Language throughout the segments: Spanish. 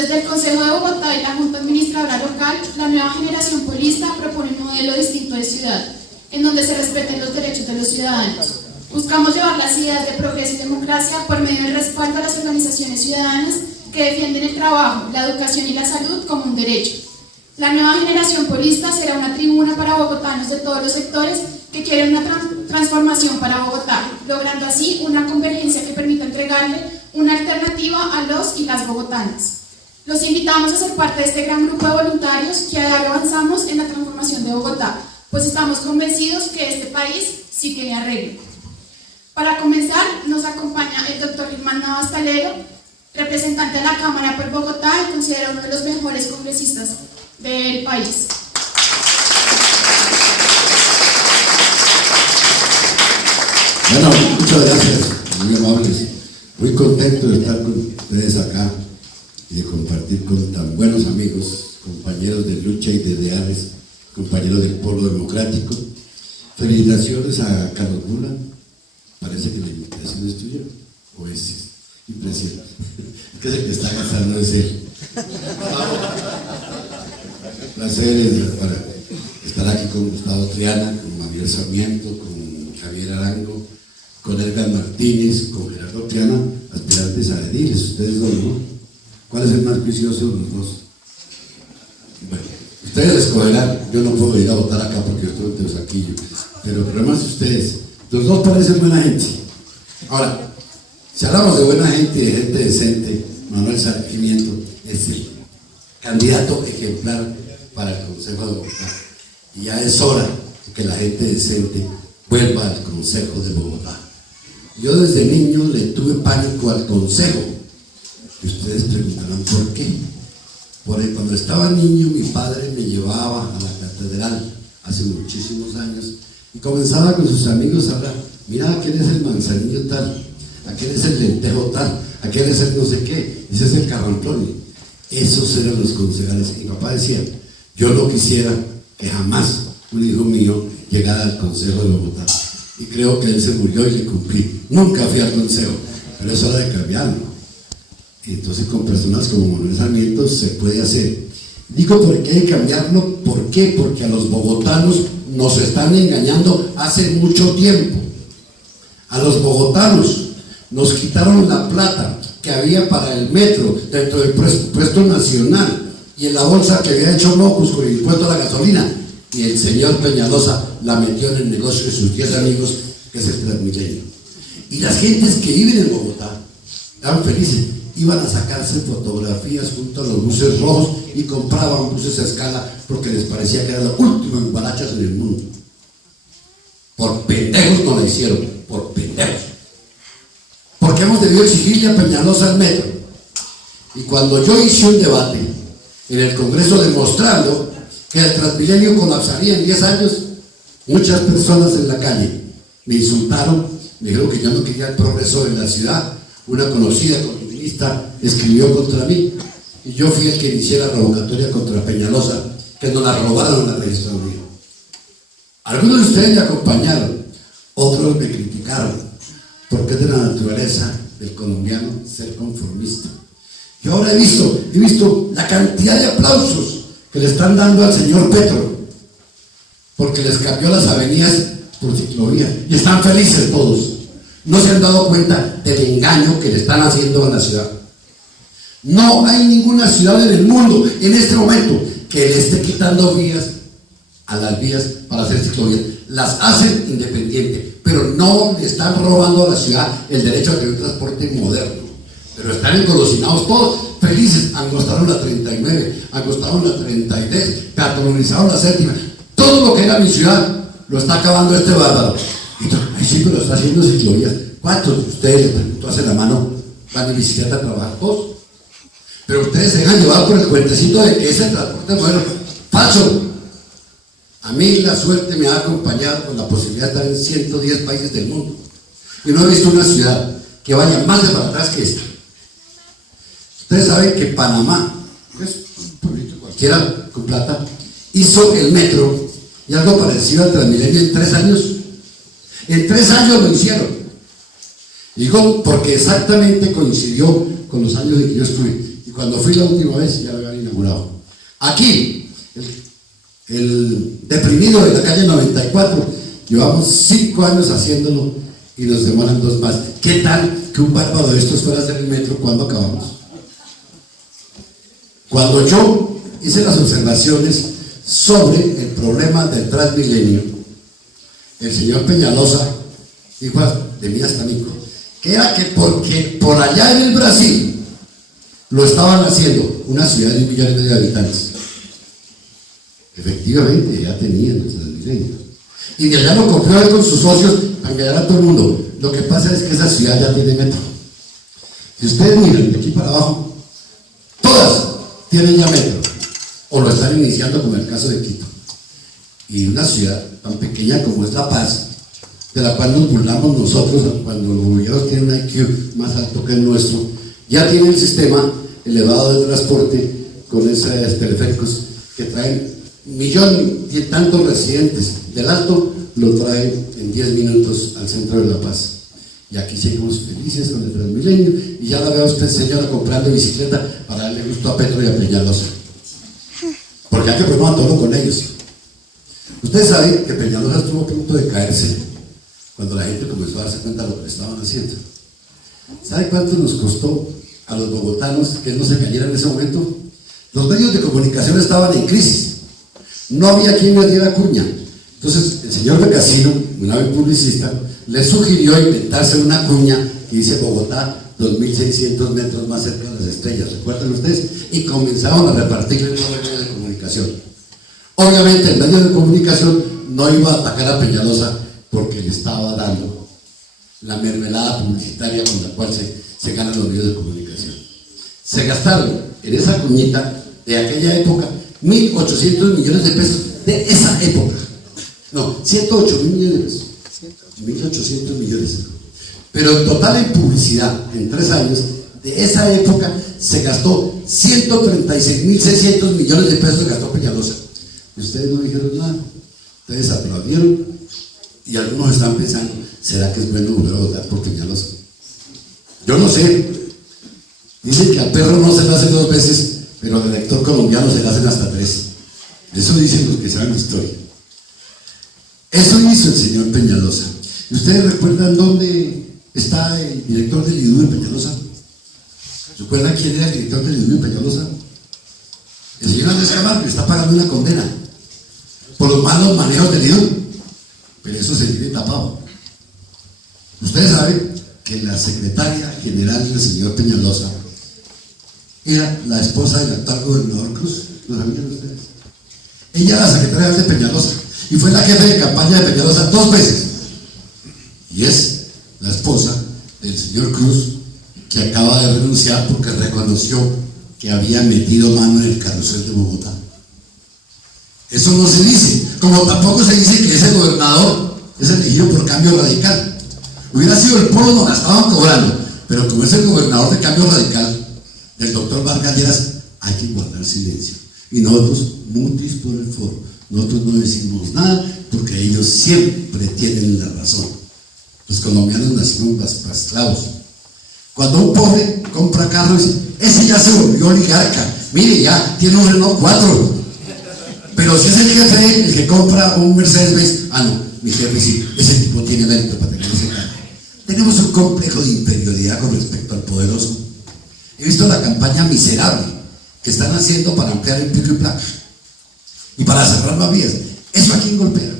Desde el Consejo de Bogotá y la Junta Administradora Local, la nueva generación polista propone un modelo distinto de ciudad, en donde se respeten los derechos de los ciudadanos. Buscamos llevar las ideas de progreso y democracia por medio del respaldo a las organizaciones ciudadanas que defienden el trabajo, la educación y la salud como un derecho. La nueva generación polista será una tribuna para bogotanos de todos los sectores que quieren una transformación para Bogotá, logrando así una convergencia que permita entregarle una alternativa a los y las bogotanas. Los invitamos a ser parte de este gran grupo de voluntarios que a diario avanzamos en la transformación de Bogotá, pues estamos convencidos que este país sí tiene arreglo. Para comenzar, nos acompaña el doctor Germán Navas Talero, representante de la Cámara por Bogotá y considerado uno de los mejores congresistas del país. Bueno, muchas gracias, muy amables. Muy contento de estar con ustedes acá y de compartir con tan buenos amigos, compañeros de lucha y de ideales, compañeros del Polo Democrático. Felicitaciones a Carlos Bula. Parece que la invitación es tuya, o es impresión. Es que es el que está gastando es él. Placer para estar aquí con Gustavo Triana, con Manuel Sarmiento, con Javier Arango, con Edgar Martínez, con Gerardo Triana, aspirantes a ediles, ustedes dos, ¿no? ¿Cuál es el más juicioso de los dos? Bueno, ustedes escogerán, yo no puedo ir a votar acá porque yo estoy en Teusaquillo, pero el problema es ustedes. Los dos parecen buena gente. Ahora, si hablamos de buena gente y de gente decente, Manuel Sarmiento es el candidato ejemplar para el Consejo de Bogotá. Y ya es hora de que la gente decente vuelva al Consejo de Bogotá. Yo desde niño le tuve pánico al Consejo. Y ustedes preguntarán por qué. Porque cuando estaba niño mi padre me llevaba a la catedral hace muchísimos años y comenzaba con sus amigos a hablar. Mira, aquel es el manzanillo tal, aquel es el lentejo tal, aquel es el no sé qué, ese es el carrantroni. Esos eran los concejales. Y mi papá decía, yo no quisiera que jamás un hijo mío llegara al Consejo de Bogotá. Y creo que él se murió y le cumplí. Nunca fui al Consejo, pero es hora de cambiarlo. Y entonces con personas como Manuel Sarmiento se puede hacer. Digo porque hay que cambiarlo. ¿Por qué? Porque a los bogotanos nos están engañando hace mucho tiempo. A los bogotanos nos quitaron la plata que había para el metro dentro del presupuesto nacional y en la bolsa que había hecho Mocus con el impuesto a la gasolina, y el señor Peñalosa la metió en el negocio de sus 10 amigos, que es el Transmilenio. Y las gentes que viven en Bogotá estaban felices, iban a sacarse fotografías junto a los buses rojos y compraban buses a escala porque les parecía que era lo último en barachas en el mundo. Por pendejos no lo hicieron, por pendejos. Porque hemos debido exigirle a Peñalosa el metro. Y cuando yo hice un debate en el Congreso demostrando que el Transmilenio colapsaría en 10 años, muchas personas en la calle me insultaron, me dijeron que yo no quería el progreso en la ciudad. Una conocida columnista escribió contra mí y yo fui el que inicié la revocatoria contra Peñalosa, que nos la robaron la registraduría. Algunos de ustedes me acompañaron, otros me criticaron, porque es de la naturaleza del colombiano ser conformista. Yo ahora he visto la cantidad de aplausos que le están dando al señor Petro, porque les cambió las avenidas por ciclovía, y están felices todos. No se han dado cuenta del engaño que le están haciendo a la ciudad. No hay ninguna ciudad en el mundo en este momento que le esté quitando vías a las vías para hacer ciclovías. Las hacen independiente, pero no le están robando a la ciudad el derecho a tener un transporte moderno. Pero están engolosinados todos, felices. Angostaron la 39, angostaron la 33, peatonalizaron la 7ª. Todo lo que era mi ciudad lo está acabando este bárbaro. Ay, sí, pero está haciendo ciclovías. ¿Cuántos de ustedes, le pregunto, hacen la mano, van en bicicleta a trabajar? Todos. Pero ustedes se dejan llevar por el cuentecito de que ese transporte bueno, falso. A mí la suerte me ha acompañado con la posibilidad de estar en 110 países del mundo. Y no he visto una ciudad que vaya más de para atrás que esta. Ustedes saben que Panamá, es un pueblito cualquiera con plata, hizo el metro y algo parecido al Transmilenio en 3 años. En 3 años lo hicieron. Digo, porque exactamente coincidió con los años en que yo estuve. Y cuando fui la última vez ya lo habían inaugurado. Aquí, el deprimido de la calle 94, llevamos 5 años haciéndolo y nos demoran 2 más. ¿Qué tal que un bárbaro de estos fuera a hacer el metro? ¿Cuándo acabamos? Cuando yo hice las observaciones sobre el problema del Transmilenio, el señor Peñalosa dijo de mí hasta Nico, que era que porque por allá en el Brasil lo estaban haciendo una ciudad de 1,5 millones de habitantes. Efectivamente, ya tenían el Transmilenio. Y de allá lo compró él con sus socios para engañar a todo el mundo. Lo que pasa es que esa ciudad ya tiene metro. Si ustedes miran de aquí para abajo, todas tienen ya metro, o lo están iniciando, como el caso de Quito. Y una ciudad tan pequeña como es La Paz, de la cual nos burlamos nosotros cuando los bolivianos tienen un IQ más alto que el nuestro, ya tiene el sistema elevado de transporte con esos teleféricos que traen 1,000,000 y tantos residentes. Del Alto lo traen en 10 minutos al centro de La Paz. Y aquí seguimos felices con el Transmilenio, y ya la veo a usted, señora, comprando bicicleta para darle gusto a Petro y a Peñalosa. Porque hay que probar todo con ellos. Ustedes saben que Peñalosa estuvo a punto de caerse cuando la gente comenzó a darse cuenta de lo que le estaban haciendo. ¿Sabe cuánto nos costó a los bogotanos que él no se cayera en ese momento? Los medios de comunicación estaban en crisis. No había quien les diera cuña. Entonces, el señor Becasino, una vez publicista, le sugirió inventarse una cuña que dice Bogotá, 2.600 metros más cerca de las estrellas. ¿Recuerdan ustedes? Y comenzaron a repartirle en todo el medio de comunicación. Obviamente, el medio de comunicación no iba a atacar a Peñalosa porque le estaba dando la mermelada publicitaria con la cual se ganan los medios de comunicación. Se gastaron en esa cuñita de aquella época 1.800 millones de pesos de esa época. No, 108.000 millones de pesos. 1.800 millones. Pero en total en publicidad, en 3 años, de esa época se gastó 136.600 millones de pesos, se gastó Peñalosa. Y ustedes no dijeron nada. Ustedes aplaudieron y algunos están pensando, ¿será que es bueno volver a votar por Peñalosa? Yo no sé. Dicen que al perro no se le hace 2 veces, pero al elector colombiano se le hacen hasta 3. Eso dicen los que saben historia. Eso hizo el señor Peñalosa. ¿Y ustedes recuerdan dónde está el director del IDU en Peñalosa? ¿Recuerdan quién era el director del IDU en Peñalosa? El señor Andrés Camargo, que está pagando una condena por los malos manejos del IDU. Pero eso se tiene tapado. Ustedes saben que la secretaria general del señor Peñalosa era la esposa del actual gobernador Cruz. ¿Lo sabían ustedes? Ella era la secretaria de Peñalosa y fue la jefe de campaña de Peñalosa 2 veces. Y es la esposa del señor Cruz, que acaba de renunciar porque reconoció que había metido mano en el carrusel de Bogotá. Eso no se dice, como tampoco se dice que ese gobernador es elegido por Cambio Radical. Hubiera sido el pueblo donde la estaban cobrando, pero como es el gobernador de Cambio Radical, del doctor Vargas Lleras, hay que guardar silencio. Y nosotros, mutis por el foro, nosotros no decimos nada porque ellos siempre tienen la razón. Los colombianos nacimos esclavos. Cuando un pobre compra carro, dice, ese ya se volvió oligarca, mire, ya tiene un Renault 4. Pero si es el jefe el que compra un Mercedes-Benz, no, mi jefe sí, ese tipo tiene mérito para tener ese carro. Tenemos un complejo de inferioridad con respecto al poderoso. He visto la campaña miserable que están haciendo para ampliar el pico y placa y para cerrar las vías. ¿Eso a quién golpea?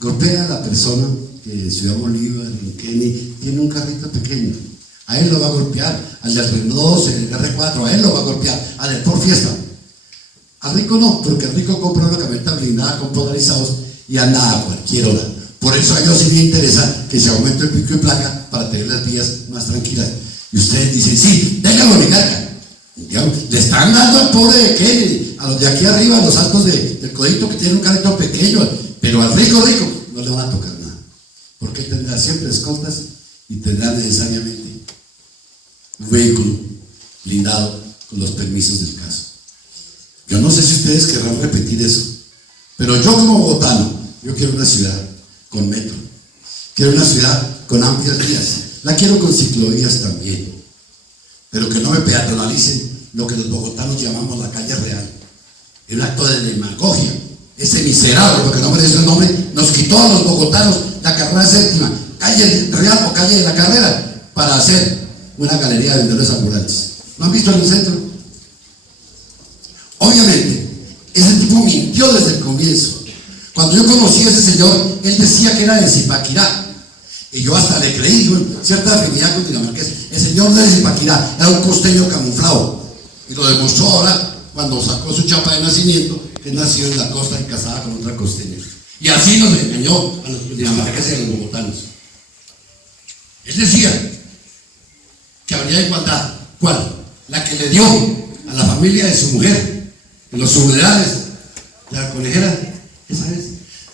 Golpea a la persona que en Ciudad Bolívar, en Kennedy, tiene un carrito pequeño. A él lo va a golpear, al del Renault 12, el R4, a él lo va a golpear, al del Ford Fiesta. Al rico no, porque el rico compra una camioneta blindada con polarizados y anda a cualquier hora. Por eso a ellos sí les interesa que se aumente el pico y placa para tener las vías más tranquilas. Y ustedes dicen, sí, déjalo oligarca. Le están dando al pobre de Kennedy, a los de aquí arriba, a los altos del codito que tienen un carrito pequeño, pero al rico no le van a tocar nada. Porque tendrá siempre escoltas y tendrá necesariamente un vehículo blindado con los permisos del caso. Yo no sé si ustedes querrán repetir eso, pero yo como bogotano, yo quiero una ciudad con metro, quiero una ciudad con amplias vías, la quiero con ciclovías también, pero que no me peatonalicen lo que los bogotanos llamamos la calle real. Es un acto de demagogia. Ese miserable, porque no merece el nombre, nos quitó a los bogotanos la carrera séptima, calle real o calle de la carrera, para hacer una galería de vendedores ambulantes. ¿No han visto en el centro? Obviamente, ese tipo mintió desde el comienzo. Cuando yo conocí a ese señor, él decía que era de Zipaquirá. Y yo hasta le creí, cierta afinidad con dinamarqués. El señor no es de Zipaquirá, era un costeño camuflado. Y lo demostró ahora cuando sacó su chapa de nacimiento, que nació en la costa y casada con otra costeña. Y así nos engañó a los dinamarqueses y a los bogotanos. Él decía que habría igualdad. ¿Cuál? La que le dio a la familia de su mujer, en los humedales de la conejera, esa es.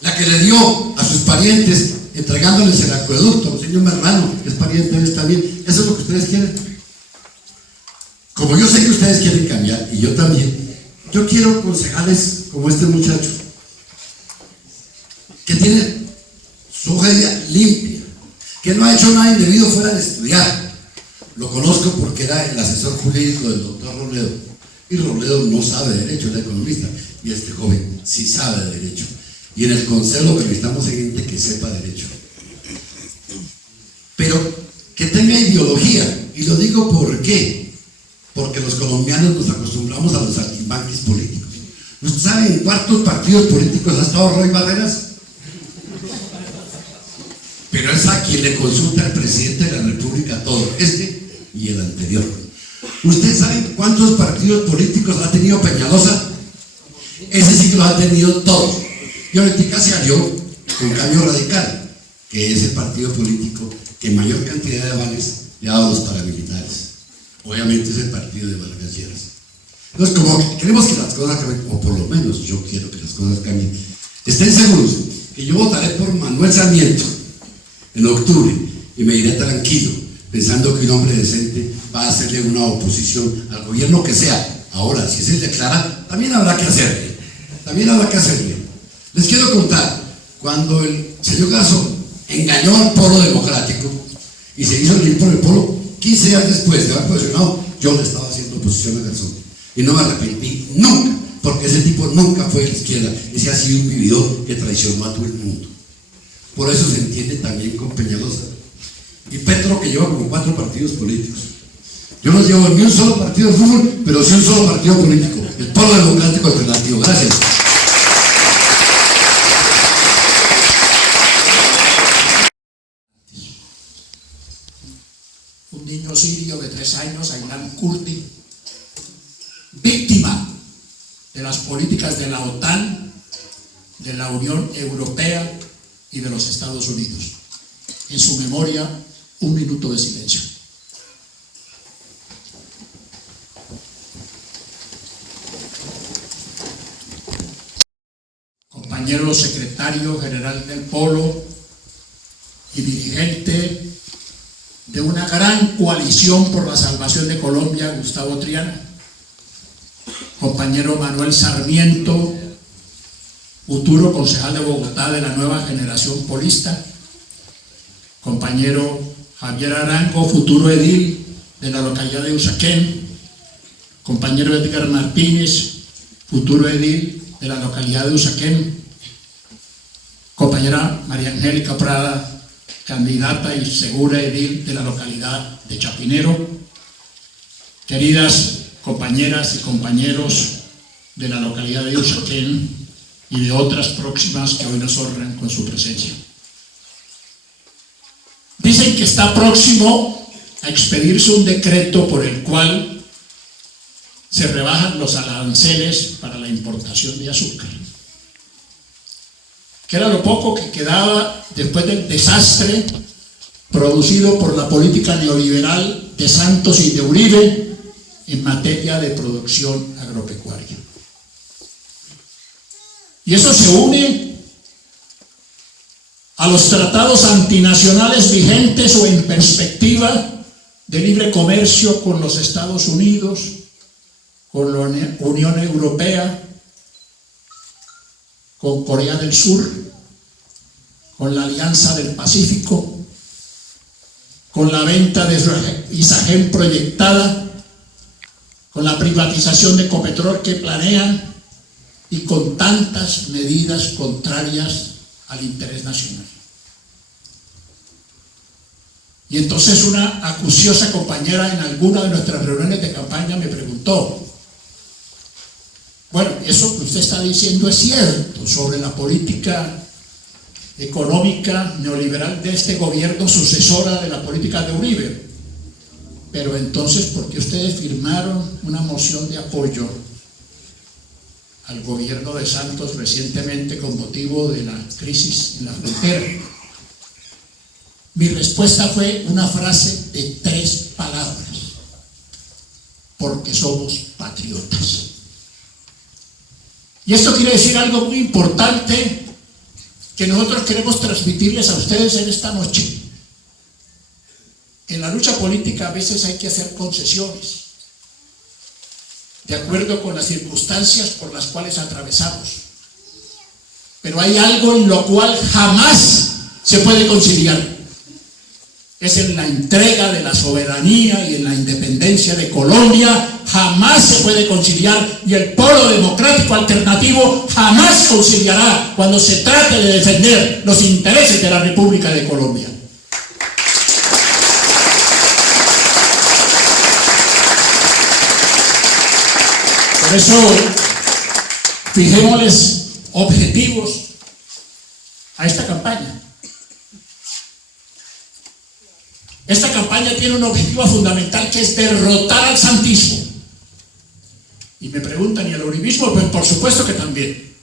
La que le dio a sus parientes, entregándoles el acueducto, a un señor Merlano, que es pariente de él también. Eso es lo que ustedes quieren. Como yo sé que ustedes quieren cambiar, y yo también, yo quiero concejales como este muchacho, que tiene su hoja de vida limpia, que no ha hecho nada indebido fuera de estudiar. Lo conozco porque era el asesor jurídico del doctor Robledo, y Robledo no sabe de derecho, es economista, y este joven sí sabe de derecho. Y en el consejo lo que necesitamos es gente que sepa derecho, pero que tenga ideología. Y lo digo ¿por qué? Porque los colombianos nos acostumbramos a los saltimbanquis políticos. ¿Usted sabe en cuántos partidos políticos ha estado Roy Barreras? Pero es a quien le consulta el presidente de la República todo, este y el anterior. ¿Usted sabe cuántos partidos políticos ha tenido Peñalosa? Ese sí que los ha tenido todos. Y ahorita se alió con Cambio Radical, que es el partido político que mayor cantidad de avales le ha dado a los paramilitares. Obviamente es el partido de Vargas Lleras. Entonces, como queremos que las cosas cambien, o por lo menos yo quiero que las cosas cambien, estén seguros que yo votaré por Manuel Sarmiento en octubre y me iré tranquilo, pensando que un hombre decente va a hacerle una oposición al gobierno que sea. Ahora, si se declara, también habrá que hacerle. Les quiero contar, cuando el señor Garzón engañó al Polo Democrático y se hizo ir por el Polo, 15 días después de haber posicionado, yo le estaba haciendo oposición a Garzón. Y no me arrepentí nunca, porque ese tipo nunca fue de la izquierda. Ese ha sido un vividor que traicionó a todo el mundo. Por eso se entiende también con Peñalosa. Y Petro, que lleva como 4 partidos políticos. Yo no llevo ni un solo partido de fútbol, pero sí un solo partido político, el Polo Democrático Alternativo. Gracias. Un niño sirio de 3 años, Aylan Kurdi, víctima de las políticas de la OTAN, de la Unión Europea y de los Estados Unidos. En su memoria, 1 minuto de silencio. Compañero secretario general del Polo y dirigente de una gran coalición por la salvación de Colombia, Gustavo Triana. Compañero Manuel Sarmiento, futuro concejal de Bogotá de la nueva generación polista. Compañero Javier Arango, futuro edil de la localidad de Usaquén. Compañero Edgar Martínez, futuro edil de la localidad de Usaquén. Compañera María Angélica Prada, candidata y segura edil de la localidad de Chapinero. Queridas compañeras y compañeros de la localidad de Usaquén y de otras próximas que hoy nos honran con su presencia. Dicen que está próximo a expedirse un decreto por el cual se rebajan los aranceles para la importación de azúcar, que era lo poco que quedaba después del desastre producido por la política neoliberal de Santos y de Uribe en materia de producción agropecuaria. Y eso se une a los tratados antinacionales vigentes o en perspectiva de libre comercio con los Estados Unidos, con la Unión Europea, con Corea del Sur, con la Alianza del Pacífico, con la venta de Isagen proyectada, con la privatización de Ecopetrol que planean y con tantas medidas contrarias al interés nacional. Y entonces una acuciosa compañera en alguna de nuestras reuniones de campaña me preguntó: bueno, eso que usted está diciendo es cierto sobre la política económica neoliberal de este gobierno, sucesora de la política de Uribe, pero entonces, ¿por qué ustedes firmaron una moción de apoyo al gobierno de Santos recientemente con motivo de la crisis en la frontera? Mi respuesta fue una frase de 3 palabras: porque somos patriotas. Y esto quiere decir algo muy importante que nosotros queremos transmitirles a ustedes en esta noche. En la lucha política a veces hay que hacer concesiones de acuerdo con las circunstancias por las cuales atravesamos. Pero hay algo en lo cual jamás se puede conciliar. Es en la entrega de la soberanía y en la independencia de Colombia. Jamás se puede conciliar, y el Polo Democrático Alternativo jamás conciliará cuando se trate de defender los intereses de la República de Colombia. Por eso, fijémosles objetivos a esta campaña. Esta campaña tiene un objetivo fundamental, que es derrotar al santismo. Y me preguntan, ¿y el uribismo? Pues por supuesto que también.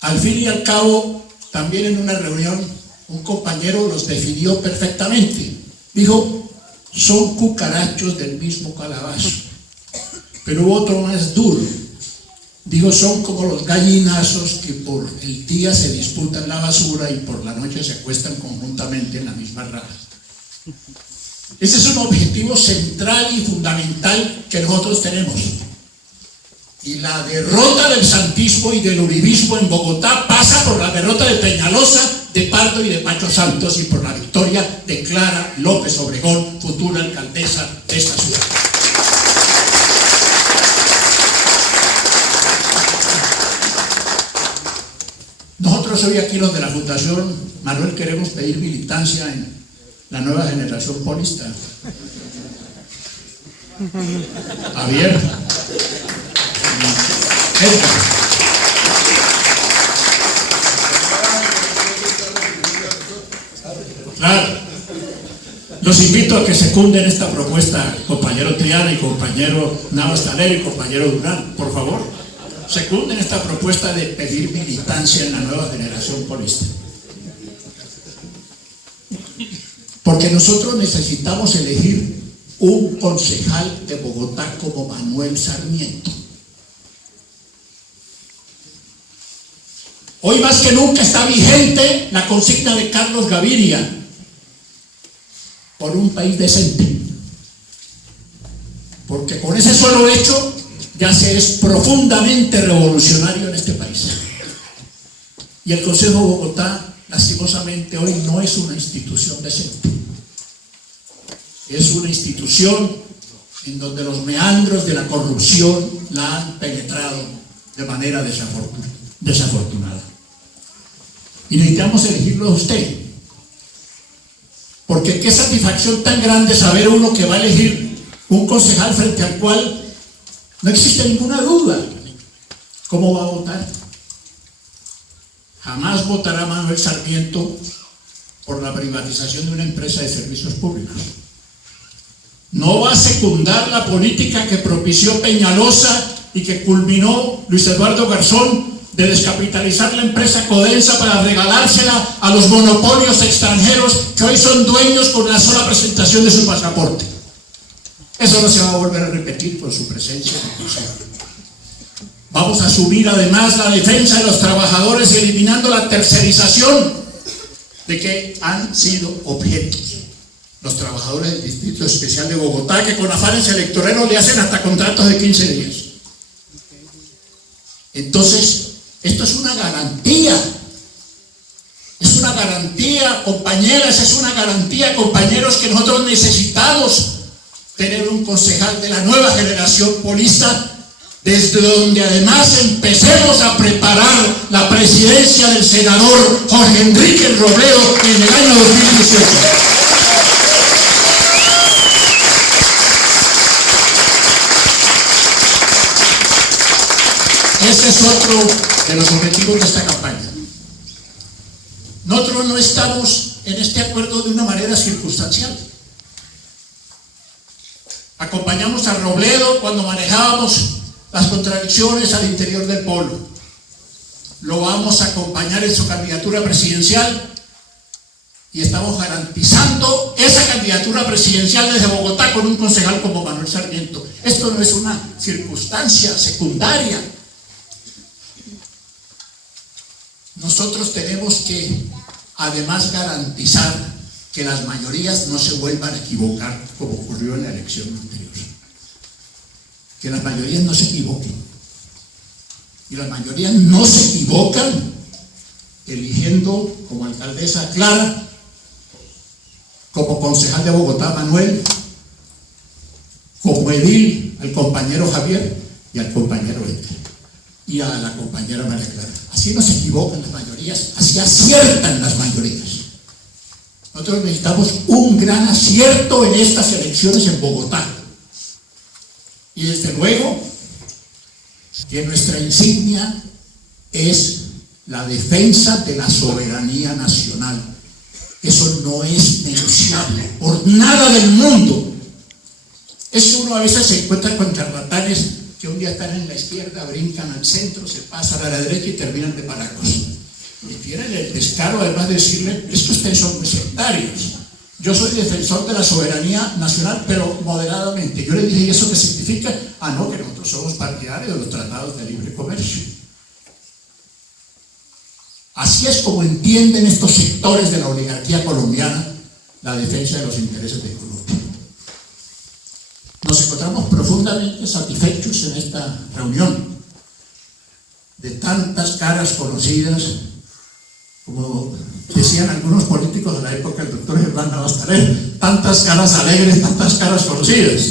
Al fin y al cabo, también en una reunión, un compañero los definió perfectamente. Dijo: son cucarachos del mismo calabazo. Pero hubo otro más duro. Dijo: son como los gallinazos que por el día se disputan la basura y por la noche se acuestan conjuntamente en la misma raja. Ese es un objetivo central y fundamental que nosotros tenemos. Y la derrota del santismo y del uribismo en Bogotá pasa por la derrota de Peñalosa, de Pardo y de Pacho Santos, y por la victoria de Clara López Obregón, futura alcaldesa de esta ciudad. Nosotros hoy aquí, los de la Fundación Manuel, queremos pedir militancia en la nueva generación polista. Javier, claro, los invito a que secunden esta propuesta, compañero Triana y compañero Navas Talero y compañero Durán. Por favor, secunden esta propuesta de pedir militancia en la nueva generación polista. Porque nosotros necesitamos elegir un concejal de Bogotá como Manuel Sarmiento. Hoy más que nunca está vigente la consigna de Carlos Gaviria: por un país decente. Porque con ese solo hecho ya se es profundamente revolucionario en este país. Y el Consejo de Bogotá, lastimosamente, hoy no es una institución decente. Es una institución en donde los meandros de la corrupción la han penetrado de manera desafortunada. Y necesitamos elegirlo a usted. Porque qué satisfacción tan grande saber uno que va a elegir un concejal frente al cual no existe ninguna duda cómo va a votar. Jamás votará Manuel Sarmiento por la privatización de una empresa de servicios públicos. No va a secundar la política que propició Peñalosa y que culminó Luis Eduardo Garzón, de descapitalizar la empresa Codensa para regalársela a los monopolios extranjeros que hoy son dueños con la sola presentación de su pasaporte. Eso no se va a volver a repetir por su presencia en el Consejo. Vamos a asumir además la defensa de los trabajadores, eliminando la tercerización de que han sido objetos los trabajadores del Distrito Especial de Bogotá, que con afanes electoreros le hacen hasta contratos de 15 días. Entonces, esto es una garantía. Es una garantía, compañeras, es una garantía, compañeros, que nosotros necesitamos tener un concejal de la nueva generación polista, desde donde además empecemos a preparar la presidencia del senador Jorge Enrique Robledo en el año 2018. Ese es otro de los objetivos de esta campaña. Nosotros no estamos en este acuerdo de una manera circunstancial. Acompañamos a Robledo cuando manejábamos las contradicciones al interior del polo. Lo vamos a acompañar en su candidatura presidencial y estamos garantizando esa candidatura presidencial desde Bogotá con un concejal como Manuel Sarmiento. Esto no es una circunstancia secundaria. Nosotros tenemos que además garantizar que las mayorías no se vuelvan a equivocar como ocurrió en la elección anterior. Que las mayorías no se equivoquen. Y las mayorías no se equivocan eligiendo como alcaldesa a Clara, como concejal de Bogotá Manuel, como edil al compañero Javier y al compañero Edgar y a la compañera María Clara. Así no se equivocan las mayorías, así aciertan las mayorías. Nosotros necesitamos un gran acierto en estas elecciones en Bogotá. Y desde luego que nuestra insignia es la defensa de la soberanía nacional. Eso no es negociable por nada del mundo. Es uno a veces se encuentra con charlatanes que un día están en la izquierda, brincan al centro, se pasan a la derecha y terminan de paracos. Y tienen el descaro además de decirle, es que ustedes son muy sectarios. Yo soy defensor de la soberanía nacional, pero moderadamente. Yo le dije, ¿y eso qué significa? Ah, no, que nosotros somos partidarios de los tratados de libre comercio. Así es como entienden estos sectores de la oligarquía colombiana la defensa de los intereses de Colombia. Nos encontramos profundamente satisfechos en esta reunión de tantas caras conocidas, como decían algunos políticos de la época, el doctor Germán Navastarel, tantas caras alegres, tantas caras conocidas.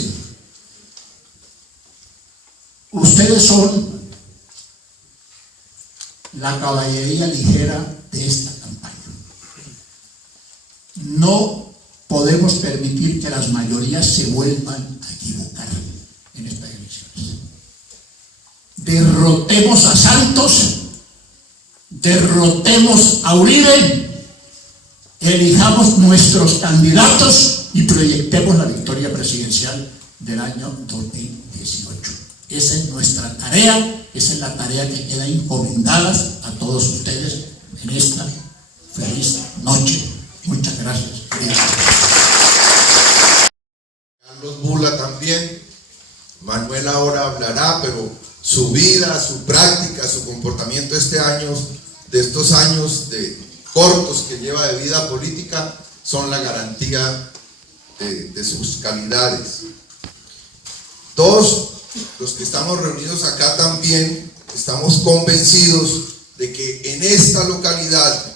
Ustedes son la caballería ligera de esta campaña. No podemos permitir que las mayorías se vuelvan a equivocar en estas elecciones. Derrotemos a Santos, derrotemos a Uribe, elijamos nuestros candidatos y proyectemos la victoria presidencial del año 2018. Esa es nuestra tarea, esa es la tarea que queda encomendada a todos ustedes en esta feliz noche. Muchas gracias. Carlos Bula también. Manuel ahora hablará, pero su vida, su práctica, su comportamiento de estos años de cortos que lleva de vida política son la garantía de sus calidades. Todos los que estamos reunidos acá también estamos convencidos de que en esta localidad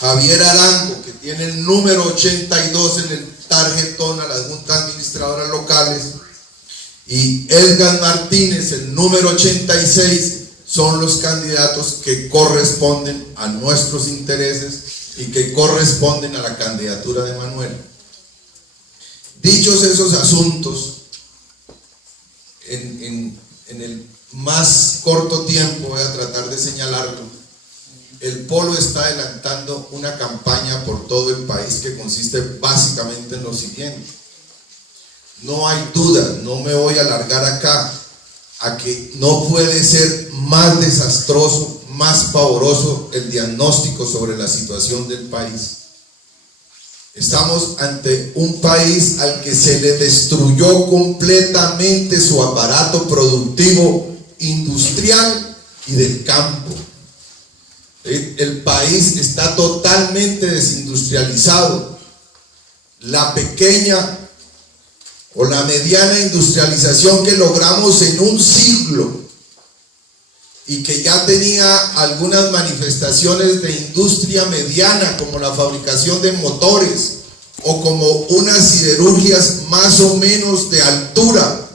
Javier Arango, que tiene el número 82 en el tarjetón a las juntas administradoras locales, y Edgar Martínez, el número 86, son los candidatos que corresponden a nuestros intereses y que corresponden a la candidatura de Manuel. Dichos esos asuntos, en el más corto tiempo voy a tratar de señalarlo. El Polo está adelantando una campaña por todo el país que consiste básicamente en lo siguiente. No hay duda, no me voy a alargar acá, a que no puede ser más desastroso, más pavoroso el diagnóstico sobre la situación del país. Estamos ante un país al que se le destruyó completamente su aparato productivo, industrial y del campo. El país está totalmente desindustrializado. La pequeña o la mediana industrialización que logramos en un siglo y que ya tenía algunas manifestaciones de industria mediana como la fabricación de motores o como unas siderurgias más o menos de altura,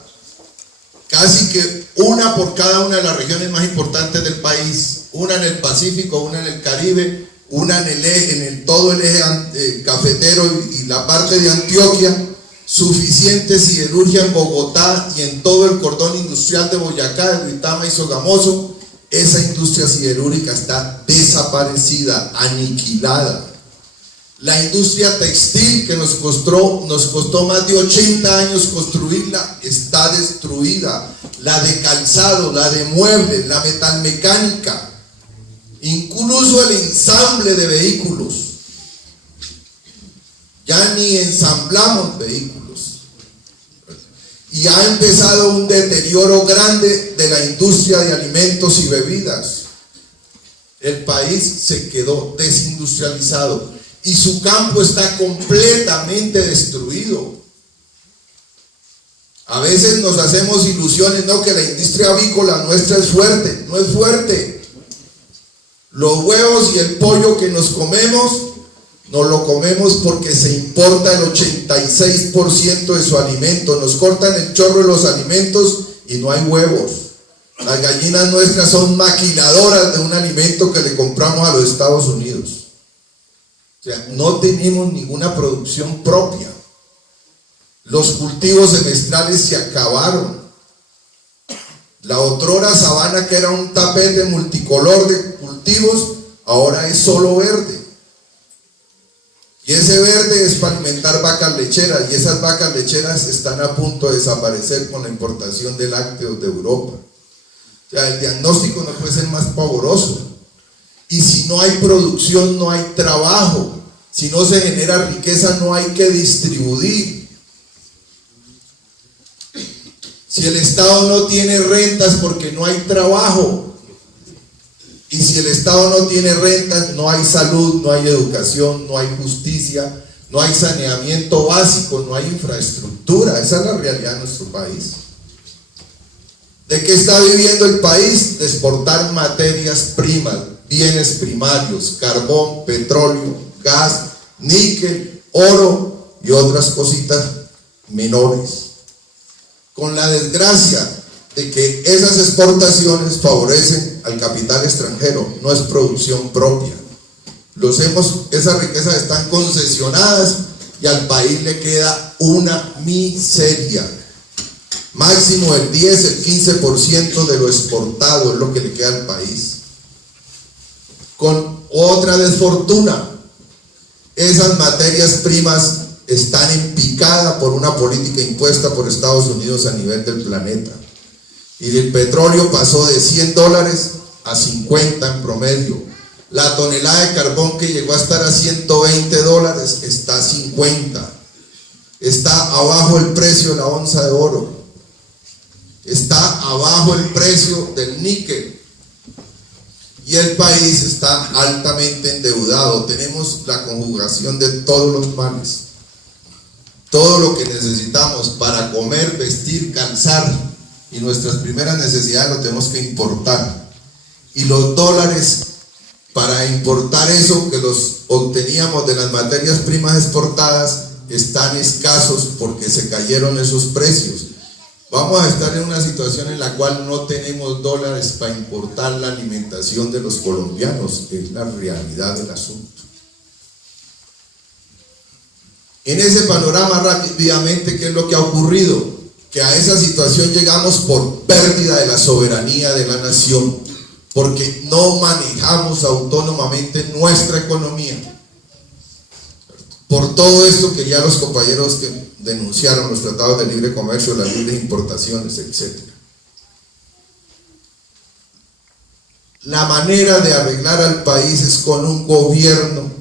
casi que una por cada una de las regiones más importantes del país, una en el Pacífico, una en el Caribe, una en todo el eje cafetero y la parte de Antioquia, suficiente siderurgia en Bogotá y en todo el cordón industrial de Boyacá, de Duitama y Sogamoso. Esa industria siderúrgica está desaparecida, aniquilada. La industria textil, que nos costó más de 80 años construirla, está destruida. La de calzado, la de muebles, la metalmecánica, incluso el ensamble de vehículos. Ya ni ensamblamos vehículos. Y ha empezado un deterioro grande de la industria de alimentos y bebidas. El país se quedó desindustrializado y su campo está completamente destruido. A veces nos hacemos ilusiones, no, que la industria avícola nuestra es fuerte. No es fuerte. Los huevos y el pollo que nos comemos lo comemos porque se importa el 86% de su alimento. Nos cortan el chorro de los alimentos y no hay huevos. Las gallinas nuestras son maquiladoras de un alimento que le compramos a los Estados Unidos. O sea, no tenemos ninguna producción propia. Los cultivos semestrales se acabaron. La otrora sabana, que era un tapete multicolor de cultivos, ahora es solo verde. Y ese verde es para alimentar vacas lecheras, y esas vacas lecheras están a punto de desaparecer con la importación de lácteos de Europa. O sea, el diagnóstico no puede ser más pavoroso. Y si no hay producción, no hay trabajo. Si no se genera riqueza, no hay que distribuir. Si el Estado no tiene rentas, porque no hay trabajo. Y si el Estado no tiene rentas, no hay salud, no hay educación, no hay justicia, no hay saneamiento básico, no hay infraestructura. Esa es la realidad de nuestro país. ¿De qué está viviendo el país? De exportar materias primas, bienes primarios, carbón, petróleo, gas, níquel, oro y otras cositas menores. Con la desgracia de que esas exportaciones favorecen al capital extranjero, no es producción propia. Esas riquezas están concesionadas y al país le queda una miseria. Máximo el 10, el 15% de lo exportado es lo que le queda al país. Con otra desfortuna, esas materias primas están en picada por una política impuesta por Estados Unidos a nivel del planeta. Y el petróleo pasó de $100 a 50 en promedio. La tonelada de carbón, que llegó a estar a $120, está a 50. Está abajo el precio de la onza de oro. Está abajo el precio del níquel. Y el país está altamente endeudado. Tenemos la conjugación de todos los males. Todo lo que necesitamos para comer, vestir, calzar y nuestras primeras necesidades lo tenemos que importar. Y los dólares para importar eso que los obteníamos de las materias primas exportadas están escasos porque se cayeron esos precios. Vamos a estar en una situación en la cual no tenemos dólares para importar la alimentación de los colombianos. Es la realidad del asunto. En ese panorama, rápidamente, ¿qué es lo que ha ocurrido? Que a esa situación llegamos por pérdida de la soberanía de la nación, porque no manejamos autónomamente nuestra economía. Por todo esto que ya los compañeros que denunciaron los tratados de libre comercio, las libres importaciones, etc. La manera de arreglar al país es con un gobierno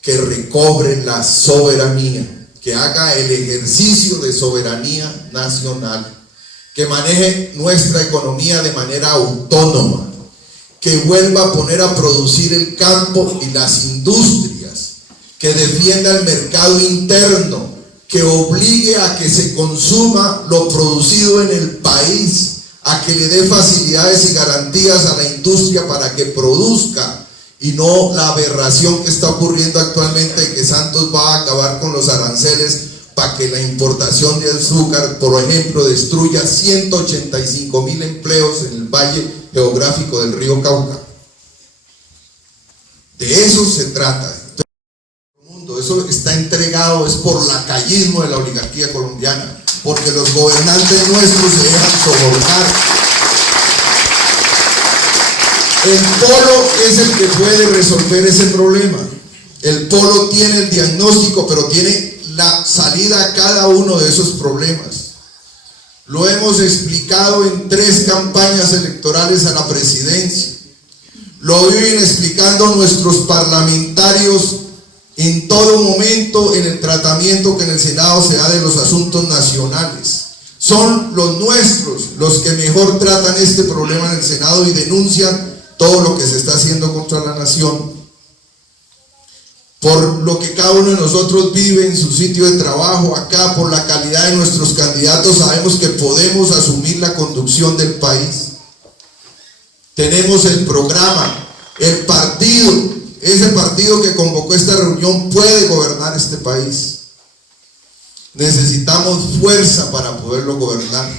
que recobre la soberanía, que haga el ejercicio de soberanía nacional, que maneje nuestra economía de manera autónoma, que vuelva a poner a producir el campo y las industrias, que defienda el mercado interno, que obligue a que se consuma lo producido en el país, a que le dé facilidades y garantías a la industria para que produzca, y no la aberración que está ocurriendo actualmente de que Santos va a acabar con los aranceles para que la importación de azúcar, por ejemplo, destruya 185.000 empleos en el valle geográfico del río Cauca. De eso se trata. Eso está entregado, es por lacayismo de la oligarquía colombiana, porque los gobernantes nuestros se dejan sobornar. El polo es el que puede resolver ese problema. El polo tiene el diagnóstico, pero tiene la salida a cada uno de esos problemas. Lo hemos explicado en 3 campañas electorales a la presidencia. Lo viven explicando nuestros parlamentarios en todo momento en el tratamiento que en el Senado se da de los asuntos nacionales. Son los nuestros los que mejor tratan este problema en el Senado y denuncian todo lo que se está haciendo contra la nación. Por lo que cada uno de nosotros vive en su sitio de trabajo, acá, por la calidad de nuestros candidatos, sabemos que podemos asumir la conducción del país. Tenemos el programa, el partido. Ese partido que convocó esta reunión puede gobernar este país. Necesitamos fuerza para poderlo gobernar.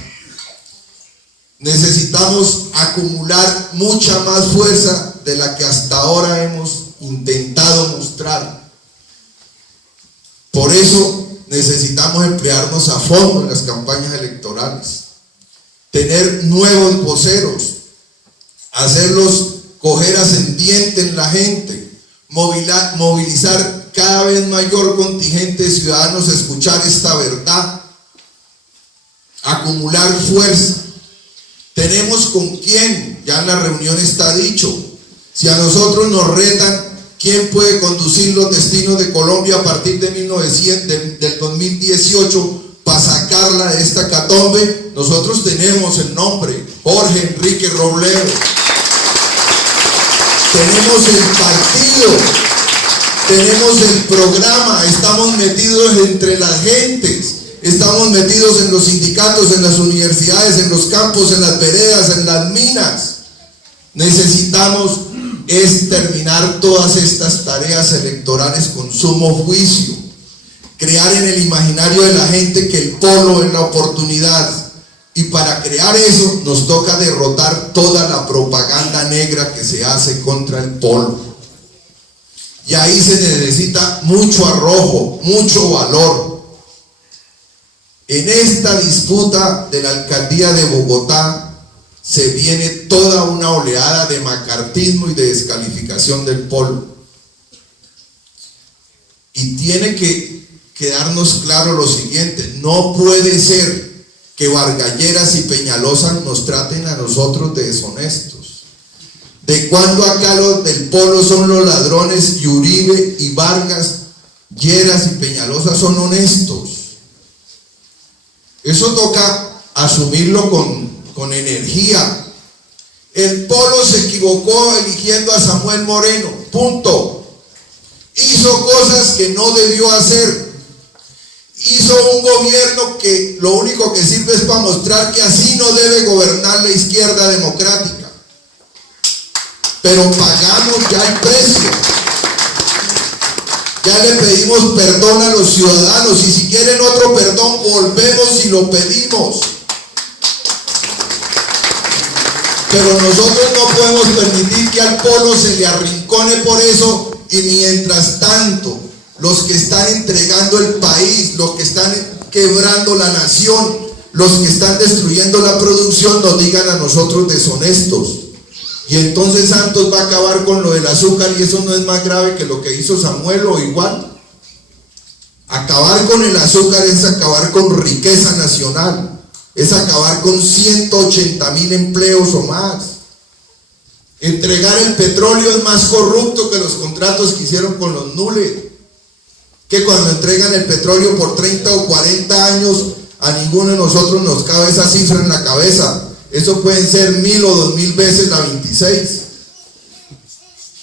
Necesitamos acumular mucha más fuerza de la que hasta ahora hemos intentado mostrar. Por eso necesitamos emplearnos a fondo en las campañas electorales, tener nuevos voceros, hacerlos coger ascendiente en la gente, movilizar cada vez mayor contingente de ciudadanos a escuchar esta verdad, acumular fuerza. Tenemos con quién, ya en la reunión está dicho. Si a nosotros nos retan, ¿quién puede conducir los destinos de Colombia a partir de del 2018 para sacarla de esta catombe? Nosotros tenemos el nombre, Jorge Enrique Robledo. Tenemos el partido, tenemos el programa, estamos metidos entre las gentes, estamos metidos en los sindicatos, en las universidades, en los campos, en las veredas, en las minas. Necesitamos terminar todas estas tareas electorales con sumo juicio, crear en el imaginario de la gente que el polo es la oportunidad. Y para crear eso nos toca derrotar toda la propaganda negra que se hace contra el polo. Y ahí se necesita mucho arrojo, mucho valor. En esta disputa de la alcaldía de Bogotá se viene toda una oleada de macartismo y de descalificación del polo. Y tiene que quedarnos claro lo siguiente: no puede ser que Vargalleras y Peñalosa nos traten a nosotros de deshonestos. ¿De cuándo acá los del polo son los ladrones y Uribe y Vargas, Lleras y Peñalosa son honestos? Eso toca asumirlo con energía. El polo se equivocó eligiendo a Samuel Moreno, punto. Hizo cosas que no debió hacer. Hizo un gobierno que lo único que sirve es para mostrar que así no debe gobernar la izquierda democrática. Pero pagamos ya el precio. Ya le pedimos perdón a los ciudadanos, y si quieren otro perdón, volvemos y lo pedimos. Pero nosotros no podemos permitir que al polo se le arrincone por eso, y mientras tanto los que están entregando el país, los que están quebrando la nación, los que están destruyendo la producción, nos digan a nosotros deshonestos. Y entonces Santos va a acabar con lo del azúcar, y eso no es más grave que lo que hizo Samuel, o igual. Acabar con el azúcar es acabar con riqueza nacional, es acabar con 180.000 empleos o más. Entregar el petróleo es más corrupto que los contratos que hicieron con los nules, que cuando entregan el petróleo por 30 o 40 años, a ninguno de nosotros nos cabe esa cifra en la cabeza. Eso pueden ser 1000 o 2000 veces la 26.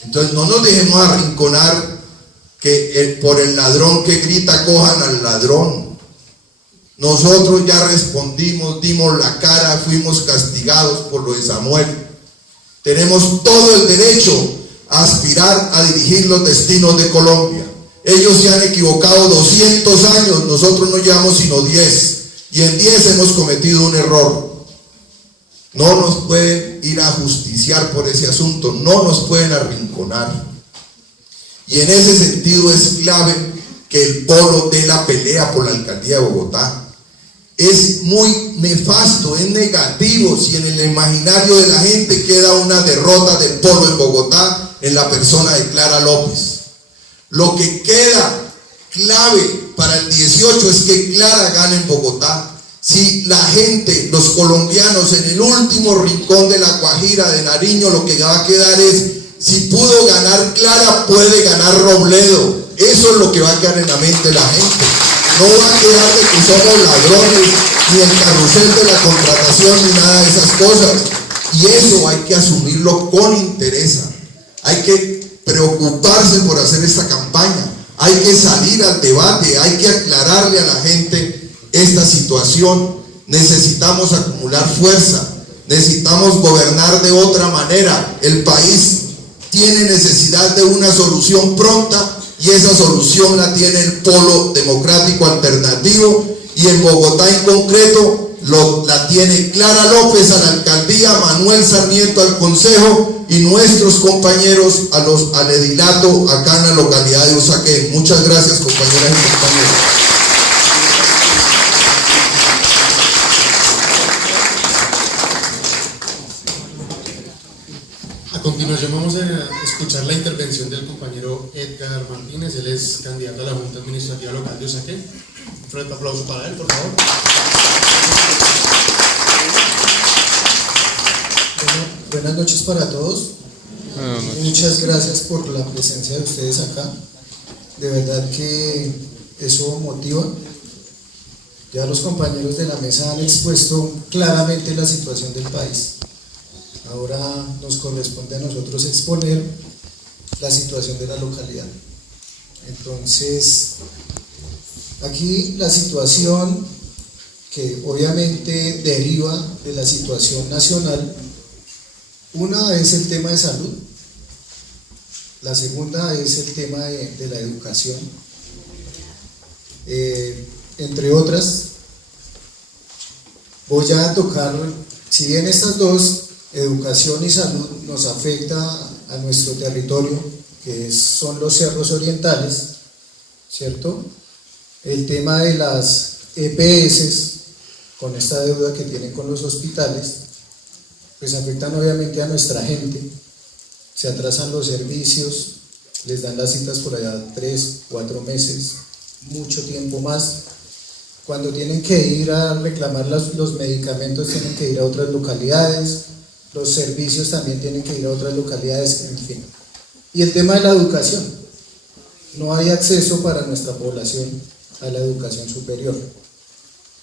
Entonces no nos dejemos arrinconar que por el ladrón que grita cojan al ladrón. Nosotros ya respondimos, dimos la cara, fuimos castigados por lo de Samuel. Tenemos todo el derecho a aspirar a dirigir los destinos de Colombia. Ellos se han equivocado 200 años, nosotros no llevamos sino 10, y en 10 hemos cometido un error. No nos pueden ir a justiciar por ese asunto, no nos pueden arrinconar. Y en ese sentido es clave que el polo dé la pelea por la alcaldía de Bogotá. Es muy nefasto, es negativo si en el imaginario de la gente queda una derrota del polo en Bogotá en la persona de Clara López. Lo que queda clave para el 18 es que Clara gane en Bogotá. Si la gente, los colombianos en el último rincón de La Guajira, de Nariño, lo que va a quedar es, si pudo ganar Clara, puede ganar Robledo. Eso es lo que va a quedar en la mente de la gente. No va a quedar de que somos ladrones, ni el carrusel de la contratación, ni nada de esas cosas. Y eso hay que asumirlo con interés. Hay que preocuparse por hacer esta campaña. Hay que salir al debate, hay que aclararle a la gente esta situación. Necesitamos acumular fuerza, necesitamos gobernar de otra manera. El país tiene necesidad de una solución pronta y esa solución la tiene el Polo Democrático Alternativo, y en Bogotá en concreto la tiene Clara López a la alcaldía, Manuel Sarmiento al consejo y nuestros compañeros al edilato acá en la localidad de Usaquén. Muchas gracias, compañeras y compañeros. A continuación vamos a escuchar la intervención del compañero Edgar Martínez. Él es candidato a la Junta Administrativa Local de Usaquén. Un fuerte aplauso para él, por favor. Buenas noches para todos. Muchas gracias por la presencia de ustedes acá. De verdad que eso motiva. Ya los compañeros de la mesa han expuesto claramente la situación del país. Ahora nos corresponde a nosotros exponer la situación de la localidad. Entonces, aquí la situación que obviamente deriva de la situación nacional, una es el tema de salud, la segunda es el tema de la educación, entre otras. Voy a tocar, si bien estas dos, educación y salud, nos afecta a nuestro territorio, que son los cerros orientales, ¿cierto? El tema de las EPS, con esta deuda que tienen con los hospitales, pues afectan obviamente a nuestra gente. Se atrasan los servicios, les dan las citas por allá 3, 4 meses, mucho tiempo más. Cuando tienen que ir a reclamar los medicamentos, tienen que ir a otras localidades. Los servicios también tienen que ir a otras localidades, en fin. Y el tema de la educación. No hay acceso para nuestra población a la educación superior.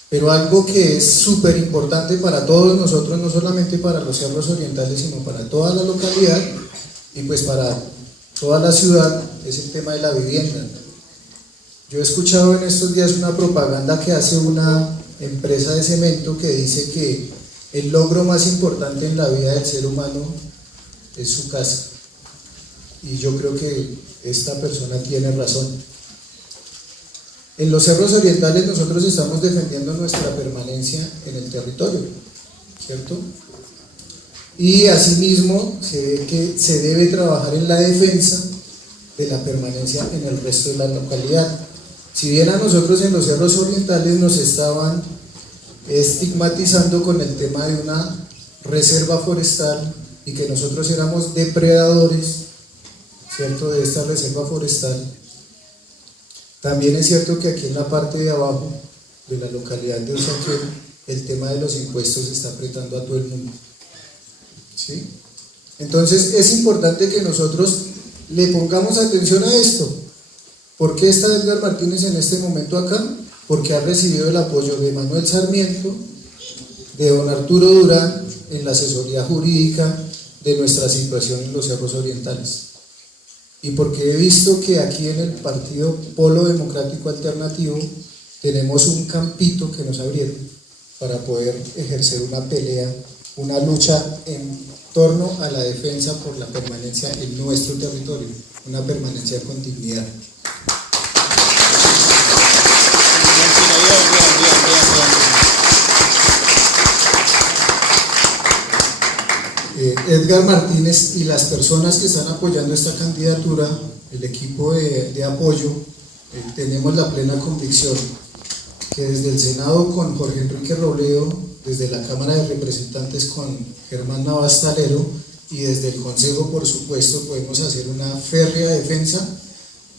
Pero algo que es súper importante para todos nosotros, no solamente para los cerros orientales, sino para toda la localidad y pues para toda la ciudad, es el tema de la vivienda. Yo he escuchado en estos días una propaganda que hace una empresa de cemento que dice que el logro más importante en la vida del ser humano es su casa. Y yo creo que esta persona tiene razón. En los cerros orientales nosotros estamos defendiendo nuestra permanencia en el territorio, ¿cierto? Y asimismo se ve que se debe trabajar en la defensa de la permanencia en el resto de la localidad. Si bien a nosotros en los cerros orientales nos estaban estigmatizando con el tema de una reserva forestal y que nosotros éramos depredadores, ¿cierto?, de esta reserva forestal, también es cierto que aquí en la parte de abajo de la localidad de Usaquén el tema de los impuestos está apretando a todo el mundo, ¿sí? Entonces es importante que nosotros le pongamos atención a esto. ¿Por qué está Edgar Martínez en este momento acá? Porque ha recibido el apoyo de Manuel Sarmiento, de don Arturo Durán en la asesoría jurídica de nuestra situación en los cerros orientales. Y porque he visto que aquí en el partido Polo Democrático Alternativo tenemos un campito que nos abrieron para poder ejercer una pelea, una lucha en torno a la defensa por la permanencia en nuestro territorio, una permanencia con dignidad. Edgar Martínez y las personas que están apoyando esta candidatura, el equipo de apoyo, tenemos la plena convicción que desde el Senado con Jorge Enrique Robledo, desde la Cámara de Representantes con Germán Navas Talero y desde el Consejo, por supuesto, podemos hacer una férrea defensa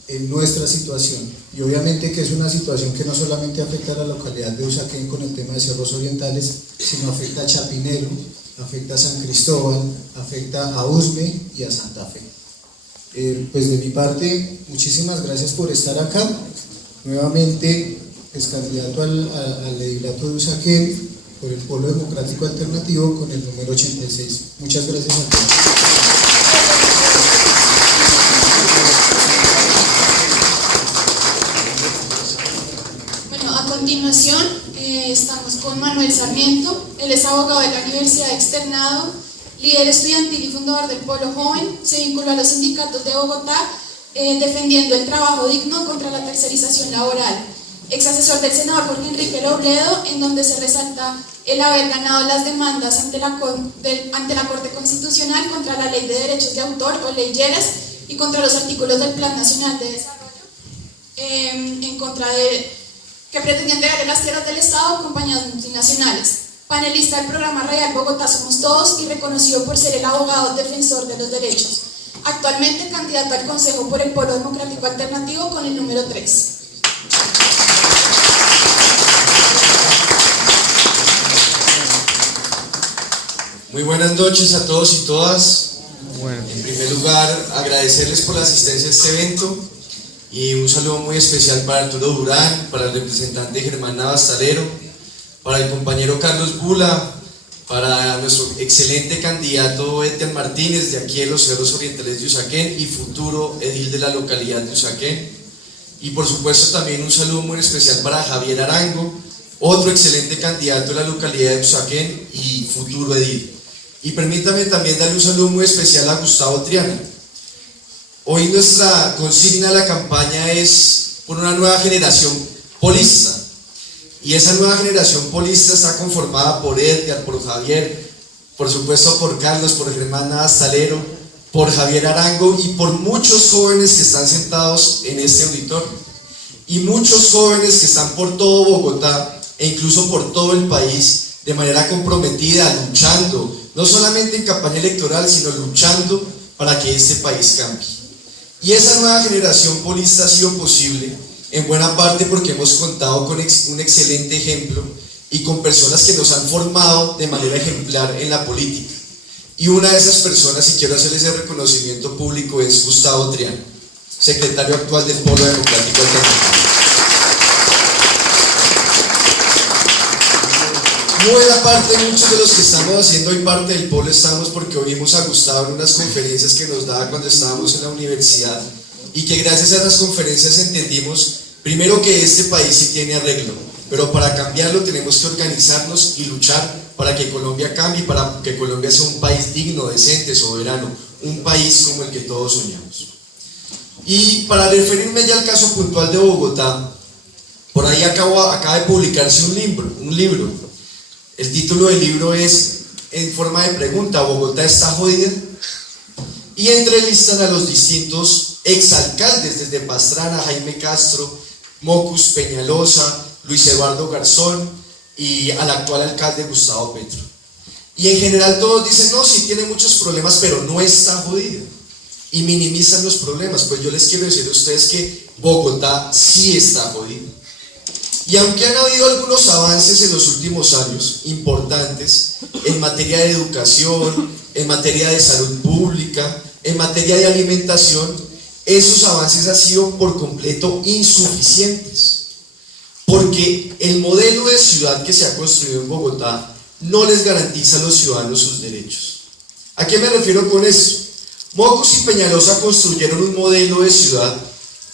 en nuestra situación. Y obviamente que es una situación que no solamente afecta a la localidad de Usaquén con el tema de cerros orientales, sino afecta a Chapinero, afecta a San Cristóbal, afecta a Usme y a Santa Fe. Pues de mi parte, muchísimas gracias por estar acá. Nuevamente, es candidato al edilato de Usaquén por el Polo Democrático Alternativo con el número 86. Muchas gracias a todos. Bueno, a continuación estamos con Manuel Sarmiento. Él es abogado de la Universidad Externado, líder estudiantil y fundador del Polo Joven. Se vinculó a los sindicatos de Bogotá defendiendo el trabajo digno contra la tercerización laboral. Ex asesor del senador Jorge Enrique Robledo, en donde se resalta el haber ganado las demandas ante la Corte Constitucional contra la Ley de Derechos de Autor o Ley Lleras y contra los artículos del Plan Nacional de Desarrollo, en contra de que pretendían dejar las tierras del Estado a compañías multinacionales. Panelista del programa Real Bogotá Somos Todos y reconocido por ser el abogado defensor de los derechos. Actualmente candidato al Consejo por el Polo Democrático Alternativo con el número 3. Muy buenas noches a todos y todas. En primer lugar, agradecerles por la asistencia a este evento y un saludo muy especial para Arturo Durán, para el representante Germán Navas Talero, para el compañero Carlos Bula, para nuestro excelente candidato Edgar Martínez de aquí de los Cerros Orientales de Usaquén y futuro edil de la localidad de Usaquén, y por supuesto también un saludo muy especial para Javier Arango, otro excelente candidato de la localidad de Usaquén y futuro edil. Y permítame también darle un saludo muy especial a Gustavo Triana. Hoy nuestra consigna de la campaña es por una nueva generación polista. Y esa nueva generación polista está conformada por Edgar, por Javier, por supuesto por Carlos, por Germán Navas Talero, por Javier Arango y por muchos jóvenes que están sentados en este auditorio. Y muchos jóvenes que están por todo Bogotá e incluso por todo el país de manera comprometida, luchando, no solamente en campaña electoral, sino luchando para que este país cambie. Y esa nueva generación polista ha sido posible en buena parte porque hemos contado con un excelente ejemplo y con personas que nos han formado de manera ejemplar en la política. Y una de esas personas, y quiero hacerles el reconocimiento público, es Gustavo Triana, secretario actual del Polo Democrático Alternativo. Buena parte, muchos de los que estamos haciendo hoy parte del Polo estamos porque oímos a Gustavo en unas conferencias que nos daba cuando estábamos en la universidad y que gracias a esas conferencias entendimos primero que este país sí tiene arreglo, pero para cambiarlo tenemos que organizarnos y luchar para que Colombia cambie, para que Colombia sea un país digno, decente, soberano, un país como el que todos soñamos. Y para referirme ya al caso puntual de Bogotá, por ahí acaba de publicarse un libro. El título del libro es, en forma de pregunta, ¿Bogotá está jodida? Y entrelistan a los distintos exalcaldes, desde Pastrana, Jaime Castro, Mocus Peñalosa, Luis Eduardo Garzón y al actual alcalde Gustavo Petro. Y en general todos dicen, no, sí tiene muchos problemas, pero no está jodida. Y minimizan los problemas. Pues yo les quiero decir a ustedes que Bogotá sí está jodida. Y aunque han habido algunos avances en los últimos años importantes en materia de educación, en materia de salud pública, en materia de alimentación, esos avances han sido por completo insuficientes, porque el modelo de ciudad que se ha construido en Bogotá no les garantiza a los ciudadanos sus derechos. ¿A qué me refiero con eso? Mocus y Peñalosa construyeron un modelo de ciudad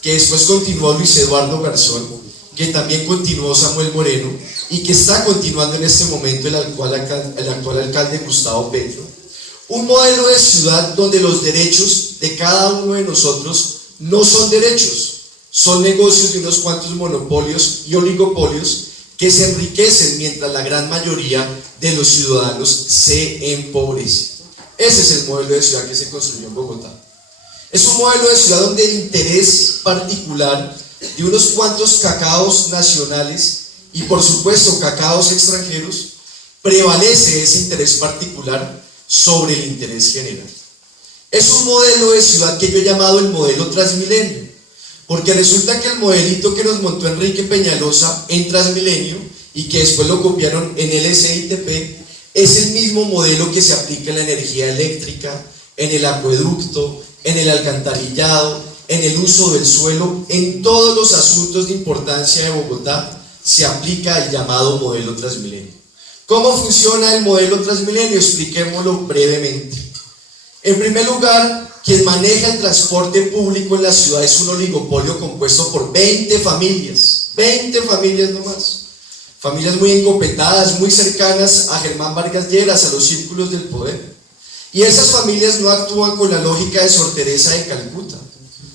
que después continuó Luis Eduardo Garzón, que también continuó Samuel Moreno y que está continuando en este momento el actual alcalde Gustavo Petro. Un modelo de ciudad donde los derechos de cada uno de nosotros no son derechos, son negocios de unos cuantos monopolios y oligopolios que se enriquecen mientras la gran mayoría de los ciudadanos se empobrece. Ese es el modelo de ciudad que se construyó en Bogotá. Es un modelo de ciudad donde el interés particular de unos cuantos cacaos nacionales y por supuesto cacaos extranjeros prevalece ese interés particular sobre el interés general. Es un modelo de ciudad que yo he llamado el modelo Transmilenio, porque resulta que el modelito que nos montó Enrique Peñalosa en Transmilenio y que después lo copiaron en el SITP es el mismo modelo que se aplica en la energía eléctrica, en el acueducto, en el alcantarillado, en el uso del suelo, en todos los asuntos de importancia de Bogotá se aplica el llamado modelo Transmilenio. ¿Cómo funciona el modelo Transmilenio? Expliquémoslo brevemente. En primer lugar, quien maneja el transporte público en la ciudad es un oligopolio compuesto por 20 familias nomás. Familias muy encopetadas, muy cercanas a Germán Vargas Lleras, a los círculos del poder. Y esas familias no actúan con la lógica de Sor Teresa de Calcuta,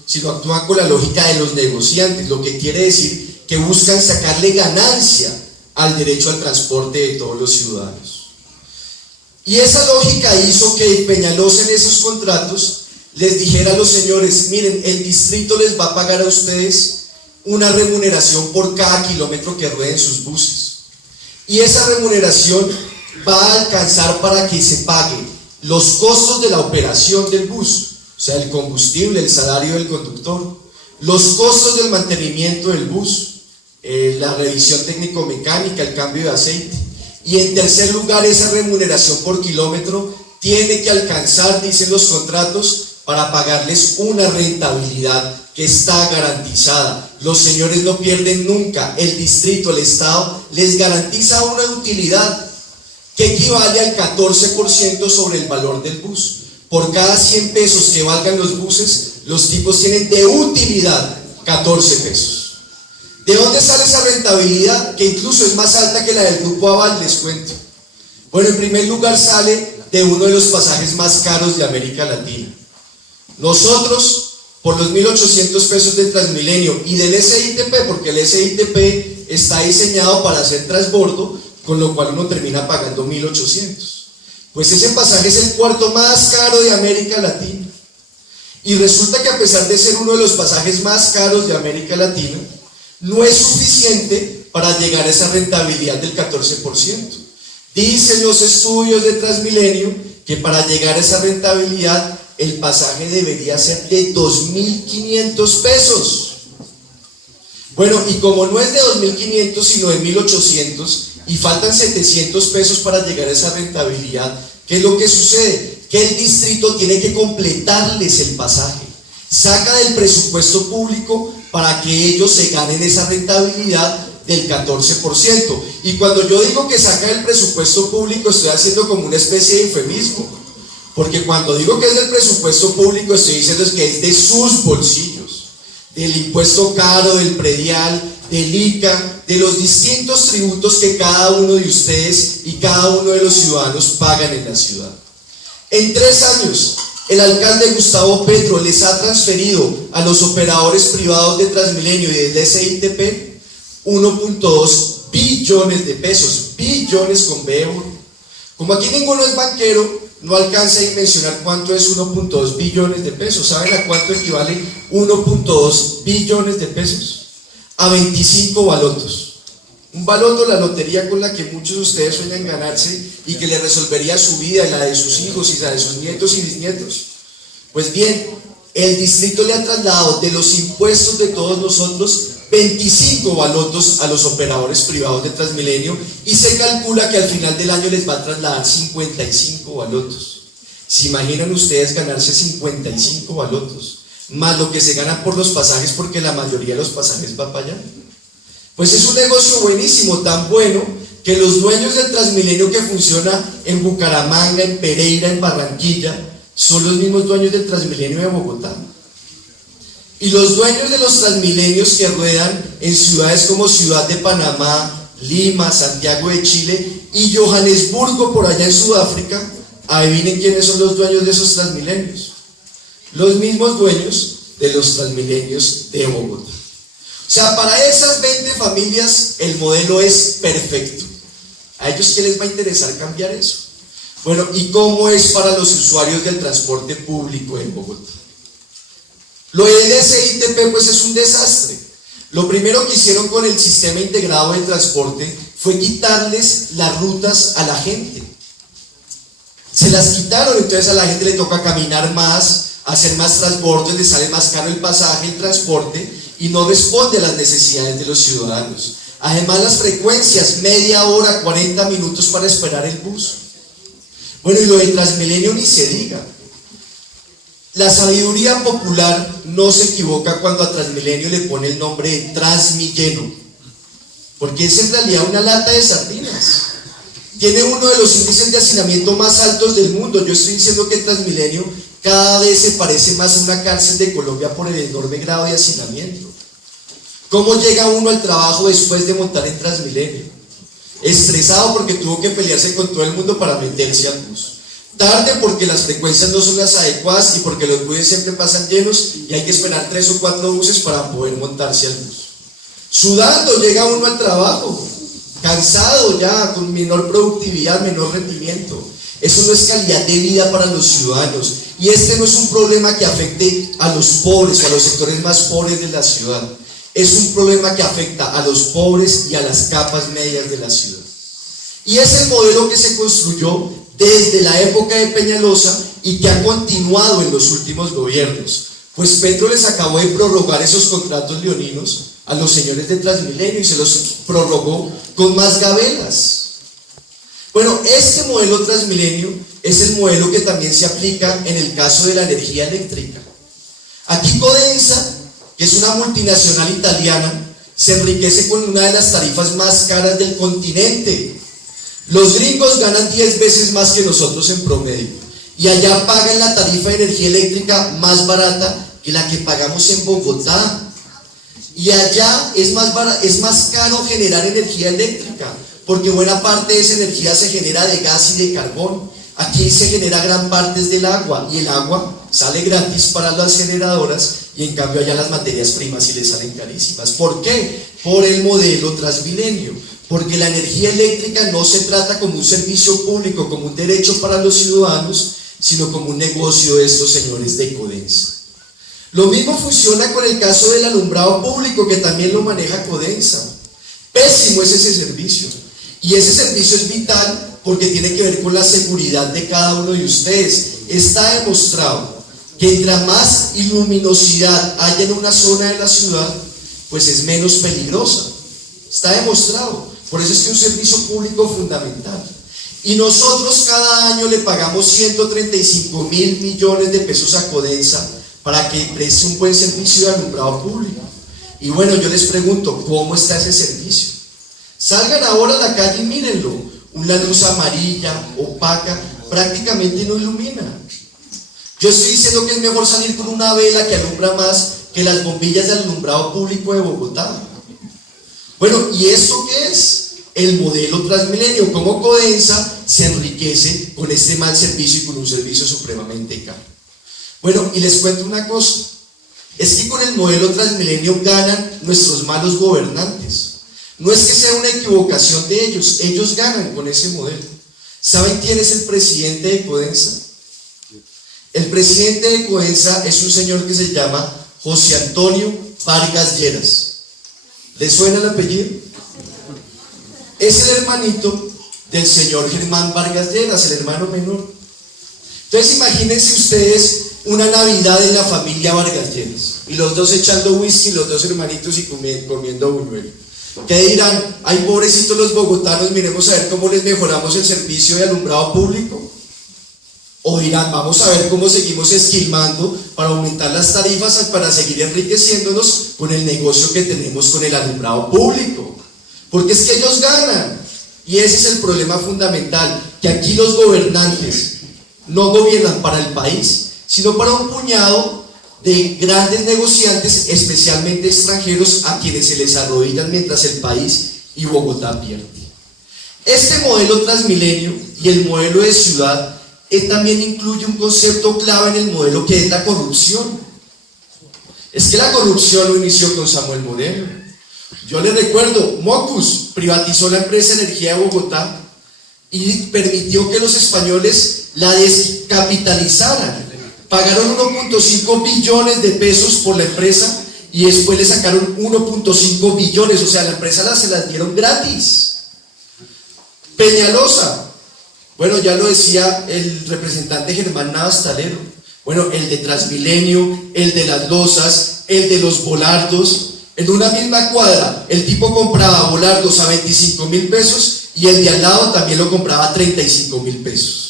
sino actúan con la lógica de los negociantes, lo que quiere decir que buscan sacarle ganancia al derecho al transporte de todos los ciudadanos. Y esa lógica hizo que Peñalosa en esos contratos les dijera a los señores: miren, el distrito les va a pagar a ustedes una remuneración por cada kilómetro que rueden sus buses. Y esa remuneración va a alcanzar para que se pague los costos de la operación del bus, o sea, el combustible, el salario del conductor, los costos del mantenimiento del bus, la revisión técnico-mecánica, el cambio de aceite. Y en tercer lugar, esa remuneración por kilómetro tiene que alcanzar, dicen los contratos, para pagarles una rentabilidad que está garantizada. Los señores no pierden nunca, el distrito, el Estado les garantiza una utilidad que equivale al 14% sobre el valor del bus. Por cada 100 pesos que valgan los buses, los tipos tienen de utilidad 14 pesos. ¿De dónde sale esa rentabilidad? Que incluso es más alta que la del Grupo Aval, les cuento. Bueno, en primer lugar sale de uno de los pasajes más caros de América Latina. Nosotros, por los 1.800 pesos de Transmilenio y del SITP, porque el SITP está diseñado para hacer transbordo, con lo cual uno termina pagando 1.800. Pues ese pasaje es el cuarto más caro de América Latina. Y resulta que a pesar de ser uno de los pasajes más caros de América Latina, no es suficiente para llegar a esa rentabilidad del 14%. Dicen los estudios de Transmilenio que para llegar a esa rentabilidad el pasaje debería ser de 2.500 pesos. Bueno, y como no es de 2.500 sino de 1.800 y faltan 700 pesos para llegar a esa rentabilidad, ¿qué es lo que sucede? Que el distrito tiene que completarles el pasaje, saca del presupuesto público para que ellos se ganen esa rentabilidad del 14%. Y cuando yo digo que saca del presupuesto público, estoy haciendo como una especie de eufemismo, porque cuando digo que es del presupuesto público, estoy diciendo que es de sus bolsillos, del impuesto caro, del predial, del ICA, de los distintos tributos que cada uno de ustedes y cada uno de los ciudadanos pagan en la ciudad. En 3 años, el alcalde Gustavo Petro les ha transferido a los operadores privados de Transmilenio y del SITP 1.2 billones de pesos, billones con B. Como aquí ninguno es banquero, no alcanza a dimensionar cuánto es 1.2 billones de pesos. ¿Saben a cuánto equivale 1.2 billones de pesos? A 25 balotos. Un baloto, la lotería con la que muchos de ustedes sueñan ganarse y que le resolvería su vida y la de sus hijos y la de sus nietos y bisnietos. Pues bien, el distrito le ha trasladado de los impuestos de todos nosotros 25 balotos a los operadores privados de Transmilenio y se calcula que al final del año les va a trasladar 55 balotos. ¿Se imaginan ustedes ganarse 55 balotos? Más lo que se ganan por los pasajes, porque la mayoría de los pasajes va para allá. Pues es un negocio buenísimo, tan bueno que los dueños del Transmilenio que funciona en Bucaramanga, en Pereira, en Barranquilla, son los mismos dueños del Transmilenio de Bogotá. Y los dueños de los Transmilenios que ruedan en ciudades como Ciudad de Panamá, Lima, Santiago de Chile y Johannesburgo por allá en Sudáfrica, adivinen quiénes son los dueños de esos Transmilenios. Los mismos dueños de los Transmilenios de Bogotá. O sea, para esas 20 familias el modelo es perfecto. ¿A ellos qué les va a interesar cambiar eso? Bueno, ¿y cómo es para los usuarios del transporte público en Bogotá? Lo del SITP pues es un desastre. Lo primero que hicieron con el sistema integrado de transporte fue quitarles las rutas a la gente. Se las quitaron, entonces a la gente le toca caminar más, hacer más transbordos, le sale más caro el pasaje, el transporte, y no responde a las necesidades de los ciudadanos. Además, las frecuencias, media hora, 40 minutos para esperar el bus. Bueno, y lo de Transmilenio ni se diga. La sabiduría popular no se equivoca cuando a Transmilenio le pone el nombre de Transmilleno, porque es en realidad una lata de sardinas. Tiene uno de los índices de hacinamiento más altos del mundo. Yo estoy diciendo que Transmilenio cada vez se parece más a una cárcel de Colombia por el enorme grado de hacinamiento. ¿Cómo llega uno al trabajo después de montar en Transmilenio? Estresado porque tuvo que pelearse con todo el mundo para meterse al bus. Tarde porque las frecuencias no son las adecuadas y porque los buses siempre pasan llenos y hay que esperar 3 o 4 buses para poder montarse al bus. Sudando llega uno al trabajo, cansado ya, con menor productividad, menor rendimiento. Eso no es calidad de vida para los ciudadanos. Y este no es un problema que afecte a los pobres o a los sectores más pobres de la ciudad. Es un problema que afecta a los pobres y a las capas medias de la ciudad. Y es el modelo que se construyó desde la época de Peñalosa y que ha continuado en los últimos gobiernos. Pues Petro les acabó de prorrogar esos contratos leoninos a los señores de Transmilenio y se los prorrogó con más gabelas. Bueno, este modelo Transmilenio es el modelo que también se aplica en el caso de la energía eléctrica. Aquí Codensa, que es una multinacional italiana, se enriquece con una de las tarifas más caras del continente. Los gringos ganan 10 veces más que nosotros en promedio y allá pagan la tarifa de energía eléctrica más barata que la que pagamos en Bogotá. Y allá es más caro generar energía eléctrica, porque buena parte de esa energía se genera de gas y de carbón. Aquí se genera gran parte del agua, y el agua sale gratis para las generadoras, y en cambio allá las materias primas sí les salen carísimas. ¿Por qué? Por el modelo Transmilenio, porque la energía eléctrica no se trata como un servicio público, como un derecho para los ciudadanos, sino como un negocio de estos señores de Codensa. Lo mismo funciona con el caso del alumbrado público, que también lo maneja Codensa. Pésimo es ese servicio. Y ese servicio es vital porque tiene que ver con la seguridad de cada uno de ustedes. Está demostrado que entre más luminosidad haya en una zona de la ciudad, pues es menos peligrosa. Está demostrado. Por eso es que es un servicio público fundamental. Y nosotros cada año le pagamos 135.000 millones de pesos a Codensa para que preste un buen servicio de alumbrado público. Y bueno, yo les pregunto, ¿cómo está ese servicio? Salgan ahora a la calle y mírenlo. Una luz amarilla, opaca, prácticamente no ilumina. Yo estoy diciendo que es mejor salir con una vela que alumbra más que las bombillas de alumbrado público de Bogotá. Bueno, ¿y esto qué es? El modelo Transmilenio. Cómo Codensa se enriquece con este mal servicio y con un servicio supremamente caro. Bueno, y les cuento una cosa, es que con el modelo Transmilenio ganan nuestros malos gobernantes. No es que sea una equivocación de ellos ganan con ese modelo. ¿Saben quién es el presidente de Codensa? El presidente de Codensa es un señor que se llama José Antonio Vargas Lleras. ¿Les suena el apellido? Es el hermanito del señor Germán Vargas Lleras, el hermano menor. Entonces imagínense ustedes una Navidad en la familia Vargas Lleras y los dos echando whisky, los dos hermanitos y comiendo buñuelo. ¿Qué dirán? Ay, pobrecitos los bogotanos, miremos a ver cómo les mejoramos el servicio de alumbrado público. O dirán, vamos a ver cómo seguimos esquilmando para aumentar las tarifas, para seguir enriqueciéndonos con el negocio que tenemos con el alumbrado público. Porque es que ellos ganan. Y ese es el problema fundamental, que aquí los gobernantes no gobiernan para el país, sino para un puñado de grandes negociantes, especialmente extranjeros, a quienes se les arrodillan mientras el país y Bogotá pierden. Este modelo Transmilenio y el modelo de ciudad también incluye un concepto clave en el modelo, que es la corrupción. Es que la corrupción no inició con Samuel Modelo. Yo les recuerdo, Mocus privatizó la empresa Energía de Bogotá y permitió que los españoles la descapitalizaran. Pagaron 1.5 billones de pesos por la empresa y después le sacaron 1.5 billones, o sea, la empresa se las dieron gratis. Peñalosa, bueno, ya lo decía el representante Germán Navas Talero, bueno, el de Transmilenio, el de las losas, el de los volardos, en una misma cuadra, el tipo compraba volardos a 25.000 pesos y el de al lado también lo compraba a 35.000 pesos.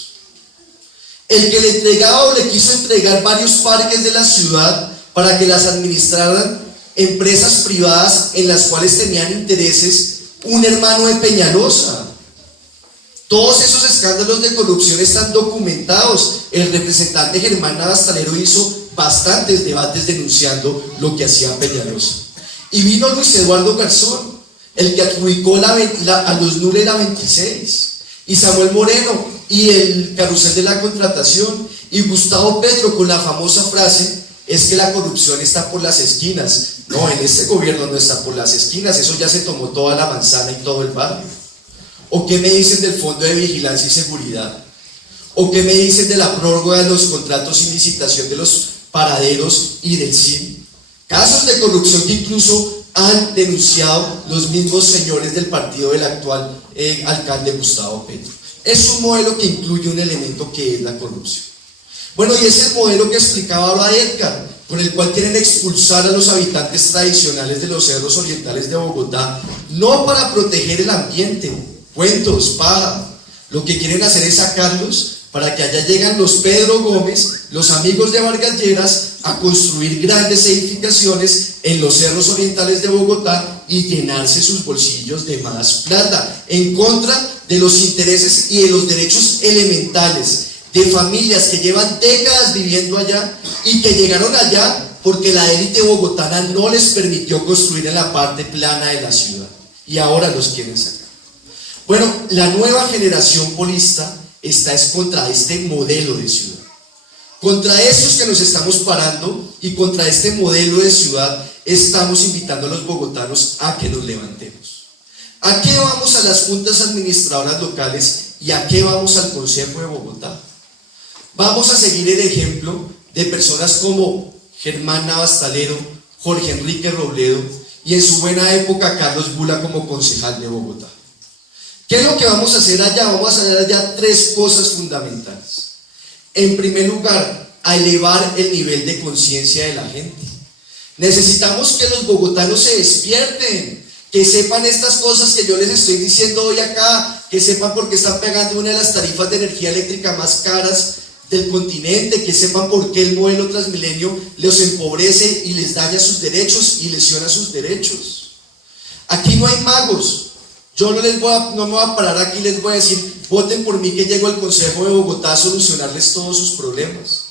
El que le entregaba o le quiso entregar varios parques de la ciudad para que las administraran empresas privadas en las cuales tenían intereses un hermano de Peñalosa. Todos esos escándalos de corrupción están documentados. El representante Germán Navas Talero hizo bastantes debates denunciando lo que hacía Peñalosa. Y vino Luis Eduardo Garzón, el que adjudicó a los NURE la 26, y Samuel Moreno, y el carrusel de la contratación, y Gustavo Petro con la famosa frase: es que la corrupción está por las esquinas. No, en este gobierno no está por las esquinas, eso ya se tomó toda la manzana y todo el barrio. ¿O qué me dicen del Fondo de Vigilancia y Seguridad? ¿O qué me dicen de la prórroga de los contratos sin licitación de los paraderos y del CIN? Casos de corrupción que incluso han denunciado los mismos señores del partido del actual alcalde Gustavo Petro. Es un modelo que incluye un elemento que es la corrupción. Bueno, y es el modelo que explicaba ahora Edgar, con el cual quieren expulsar a los habitantes tradicionales de los cerros orientales de Bogotá, no para proteger el ambiente, cuentos, paja. Lo que quieren hacer es sacarlos para que allá llegan los Pedro Gómez, los amigos de Vargas Lleras, a construir grandes edificaciones en los cerros orientales de Bogotá y llenarse sus bolsillos de más plata, en contra de los intereses y de los derechos elementales de familias que llevan décadas viviendo allá y que llegaron allá porque la élite bogotana no les permitió construir en la parte plana de la ciudad y ahora los quieren sacar. Bueno, la nueva generación polista está contra este modelo de ciudad, contra estos que nos estamos parando, y contra este modelo de ciudad estamos invitando a los bogotanos a que nos levantemos. ¿A qué vamos a las juntas administradoras locales y a qué vamos al Consejo de Bogotá? Vamos a seguir el ejemplo de personas como Germán Navas Talero, Jorge Enrique Robledo y en su buena época Carlos Bula como concejal de Bogotá. ¿Qué es lo que vamos a hacer allá? Vamos a hacer allá tres cosas fundamentales. En primer lugar, a elevar el nivel de conciencia de la gente. Necesitamos que los bogotanos se despierten, que sepan estas cosas que yo les estoy diciendo hoy acá, que sepan por qué están pagando una de las tarifas de energía eléctrica más caras del continente, que sepan por qué el modelo Transmilenio los empobrece y les daña sus derechos y lesiona sus derechos. Aquí no hay magos. Yo no me voy a parar aquí y les voy a decir: voten por mí que llego al Consejo de Bogotá a solucionarles todos sus problemas.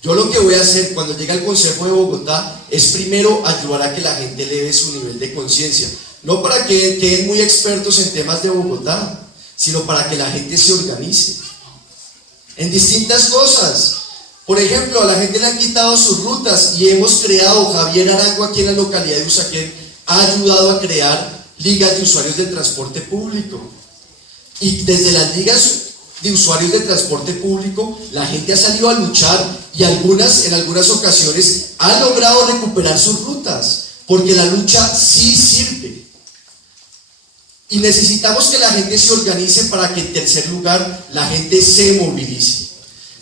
Yo lo que voy a hacer cuando llegue al Consejo de Bogotá es primero ayudar a que la gente eleve su nivel de conciencia, no para que queden muy expertos en temas de Bogotá, sino para que la gente se organice en distintas cosas. Por ejemplo, a la gente le han quitado sus rutas y hemos creado, Javier Arango aquí en la localidad de Usaquén ha ayudado a crear ligas de usuarios del transporte público, y desde las ligas de usuarios de transporte público la gente ha salido a luchar y en algunas ocasiones ha logrado recuperar sus rutas, porque la lucha sí sirve. Y necesitamos que la gente se organice para que, en tercer lugar, la gente se movilice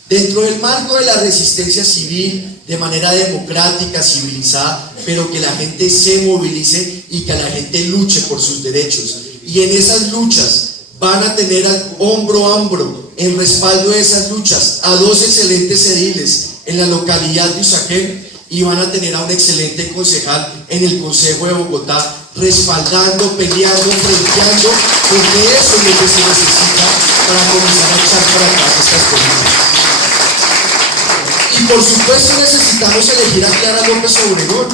dentro del marco de la resistencia civil, de manera democrática, civilizada, pero que la gente se movilice y que la gente luche por sus derechos. Y en esas luchas van a tener hombro a hombro, en respaldo de esas luchas, a dos excelentes ediles en la localidad de Usaquén, y van a tener a un excelente concejal en el Consejo de Bogotá, respaldando, peleando, frenteando, porque eso es lo que se necesita para comenzar a echar para atrás estas políticas. Y por supuesto necesitamos elegir a Clara López Obregón.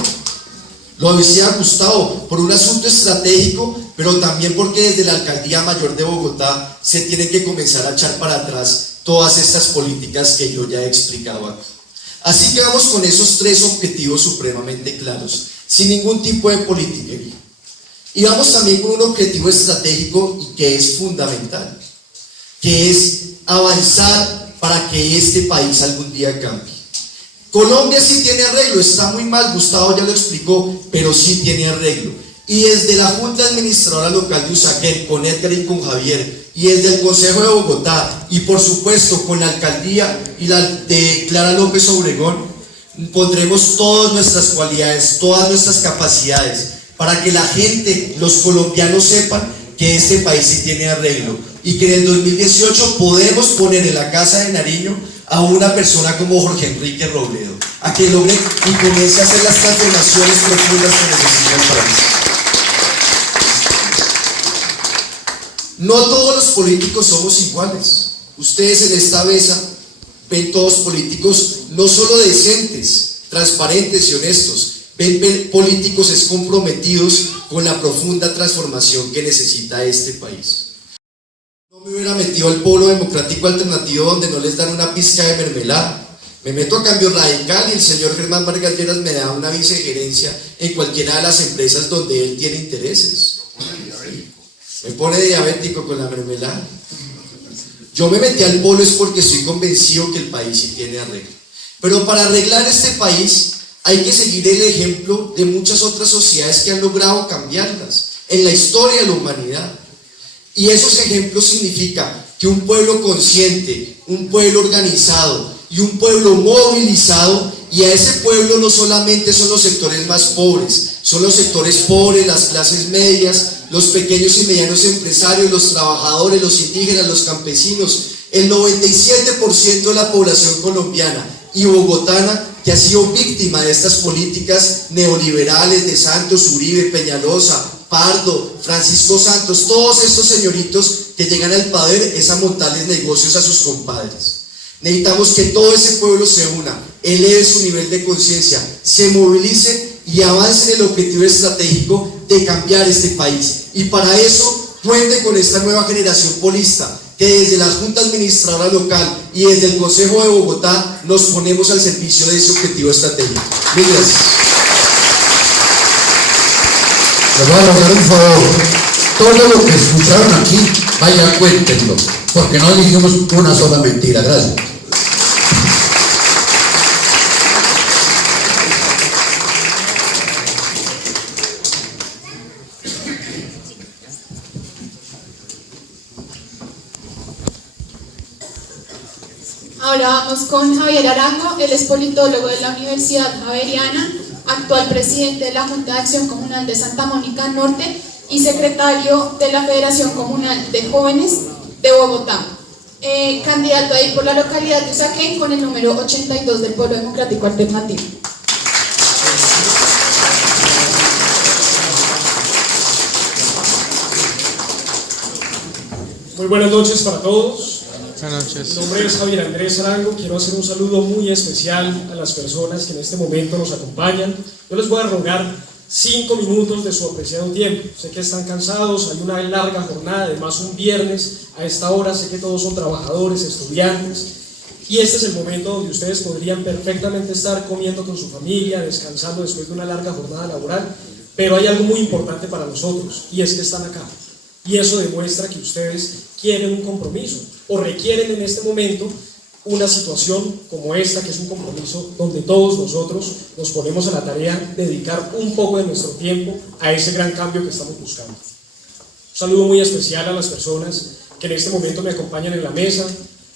Lo decía Gustavo, por un asunto estratégico, pero también porque desde la Alcaldía Mayor de Bogotá se tiene que comenzar a echar para atrás todas estas políticas que yo ya he explicado acá. Así que vamos con esos tres objetivos supremamente claros, sin ningún tipo de politiquería. Y vamos también con un objetivo estratégico y que es fundamental. que es avanzar para que este país algún día cambie. Colombia sí tiene arreglo, está muy mal, Gustavo ya lo explicó, pero sí tiene arreglo. Y desde la Junta Administradora Local de Usaquén, con Edgar y con Javier, y desde el Consejo de Bogotá, y por supuesto con la alcaldía y la de Clara López Obregón, pondremos todas nuestras cualidades, todas nuestras capacidades, para que la gente, los colombianos sepan que este país sí tiene arreglo, y que en el 2018 podemos poner en la Casa de Nariño a una persona como Jorge Enrique Robledo, a que logre y comience a hacer las transformaciones profundas que necesita el país. No todos los políticos somos iguales. Ustedes en esta mesa ven todos políticos no solo decentes, transparentes y honestos, ven políticos comprometidos con la profunda transformación que necesita este país. No me hubiera metido al Polo Democrático Alternativo donde no les dan una pizca de mermelada. Me meto a Cambio Radical y el señor Germán Vargas Lleras me da una vicegerencia en cualquiera de las empresas donde él tiene intereses. Me pone diabético con la mermelada. Yo me metí al Polo es porque estoy convencido que el país sí tiene arreglo. Pero para arreglar este país hay que seguir el ejemplo de muchas otras sociedades que han logrado cambiarlas en la historia de la humanidad. Y esos ejemplos significan que un pueblo consciente, un pueblo organizado y un pueblo movilizado, y a ese pueblo no solamente son los sectores más pobres, son los sectores pobres, las clases medias, los pequeños y medianos empresarios, los trabajadores, los indígenas, los campesinos, el 97% de la población colombiana y bogotana que ha sido víctima de estas políticas neoliberales de Santos, Uribe, Peñalosa, Pardo, Francisco Santos, todos estos señoritos que llegan al poder es a montarles negocios a sus compadres. Necesitamos que todo ese pueblo se una, eleve su nivel de conciencia, se movilice y avance en el objetivo estratégico de cambiar este país. Y para eso cuente con esta nueva generación polista, que desde la Junta Administradora Local y desde el Consejo de Bogotá nos ponemos al servicio de ese objetivo estratégico. Muchas gracias. Les voy a rogar un favor. Todo lo que escucharon aquí, vaya, cuéntenlo, porque no dijimos una sola mentira. Gracias. Ahora vamos con Javier Arango, él es politólogo de la Universidad Javeriana, actual presidente de la Junta de Acción Comunal de Santa Mónica Norte y secretario de la Federación Comunal de Jóvenes de Bogotá. Candidato ahí por la localidad de Usaquén con el número 82 del Polo Democrático Alternativo. Muy buenas noches para todos. Buenas noches. Mi nombre es Javier Andrés Arango. Quiero hacer un saludo muy especial a las personas que en este momento nos acompañan. Yo les voy a rogar 5 minutos de su apreciado tiempo. Sé que están cansados, hay una larga jornada, además un viernes a esta hora. Sé que todos son trabajadores, estudiantes, y este es el momento donde ustedes podrían perfectamente estar comiendo con su familia, descansando después de una larga jornada laboral. Pero hay algo muy importante para nosotros, y es que están acá. Y eso demuestra que ustedes quieren un compromiso, o requieren en este momento una situación como esta, que es un compromiso donde todos nosotros nos ponemos a la tarea de dedicar un poco de nuestro tiempo a ese gran cambio que estamos buscando. Un saludo muy especial a las personas que en este momento me acompañan en la mesa,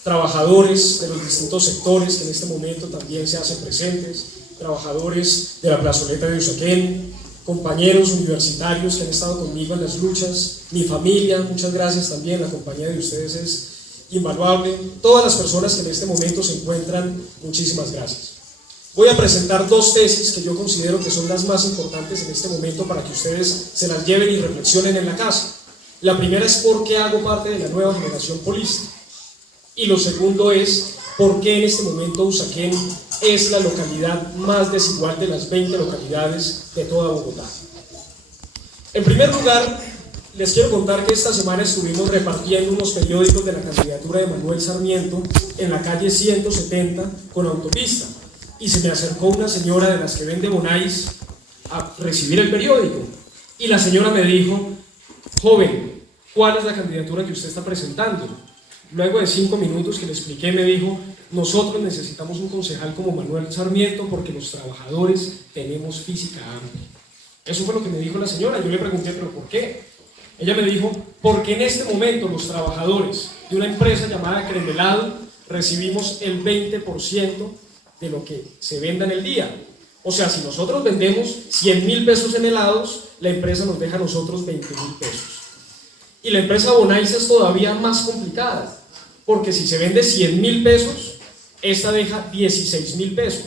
trabajadores de los distintos sectores que en este momento también se hacen presentes, trabajadores de la plazoleta de Usaquén, compañeros universitarios que han estado conmigo en las luchas, mi familia, muchas gracias también, la compañía de ustedes es invaluable, todas las personas que en este momento se encuentran, muchísimas gracias. Voy a presentar 2 tesis que yo considero que son las más importantes en este momento para que ustedes se las lleven y reflexionen en la casa. La primera es por qué hago parte de la nueva generación política, y lo segundo es por qué en este momento Usaquén es la localidad más desigual de las 20 localidades de toda Bogotá. En primer lugar, les quiero contar que esta semana estuvimos repartiendo unos periódicos de la candidatura de Manuel Sarmiento en la calle 170 con autopista, y se me acercó una señora de las que vende bonais a recibir el periódico, y la señora me dijo: joven, ¿cuál es la candidatura que usted está presentando? luego de 5 minutos que le expliqué, me dijo: nosotros necesitamos un concejal como Manuel Sarmiento porque los trabajadores tenemos física hambre. Eso fue lo que me dijo la señora. Yo le pregunté: ¿pero por qué? Ella me dijo: porque en este momento los trabajadores de una empresa llamada Cremelado recibimos el 20% de lo que se venda en el día. O sea, si nosotros vendemos 100.000 pesos en helados, la empresa nos deja a nosotros 20.000 pesos. Y la empresa Bonaiza es todavía más complicada, porque si se vende 100.000 pesos, esta deja 16.000 pesos.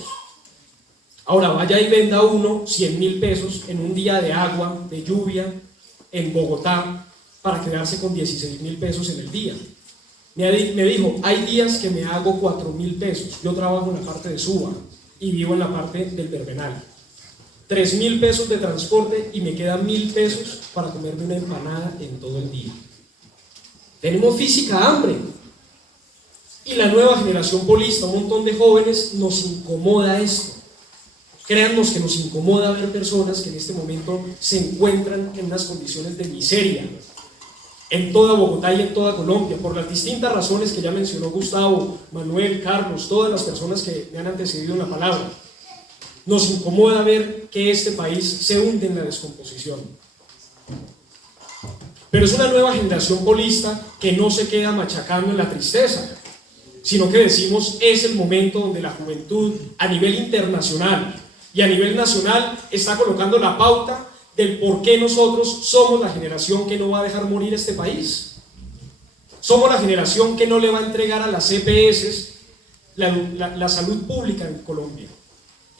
Ahora vaya y venda uno 100.000 pesos en un día de agua, de lluvia, en Bogotá, para quedarse con 16.000 pesos en el día. Me dijo: hay días que me hago 4.000 pesos. Yo trabajo en la parte de Suba y vivo en la parte del Verbenal. 3.000 pesos de transporte y me quedan 1.000 pesos para comerme una empanada en todo el día. Tenemos física hambre. Y la nueva generación polista, un montón de jóvenes, nos incomoda esto. Créannos que nos incomoda ver personas que en este momento se encuentran en unas condiciones de miseria en toda Bogotá y en toda Colombia, por las distintas razones que ya mencionó Gustavo, Manuel, Carlos, todas las personas que me han antecedido en la palabra. Nos incomoda ver que este país se hunde en la descomposición. Pero es una nueva generación polista que no se queda machacando en la tristeza, sino que decimos: es el momento donde la juventud a nivel internacional y a nivel nacional está colocando la pauta del por qué nosotros somos la generación que no va a dejar morir este país. Somos la generación que no le va a entregar a las EPS la salud pública en Colombia.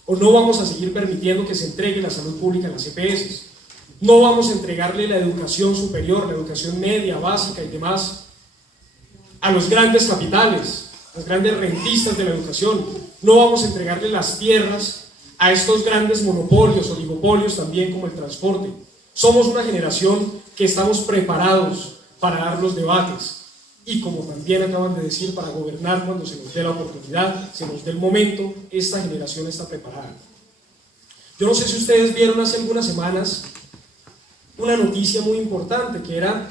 O no vamos a seguir permitiendo que se entregue la salud pública en las EPS. No vamos a entregarle la educación superior, la educación media, básica y demás a los grandes capitales, los grandes rentistas de la educación. No vamos a entregarle las tierras a estos grandes monopolios, oligopolios también, como el transporte. Somos una generación que estamos preparados para dar los debates y, como también acaban de decir, para gobernar cuando se nos dé la oportunidad, se nos dé el momento. Esta generación está preparada. Yo no sé si ustedes vieron hace algunas semanas una noticia muy importante, que era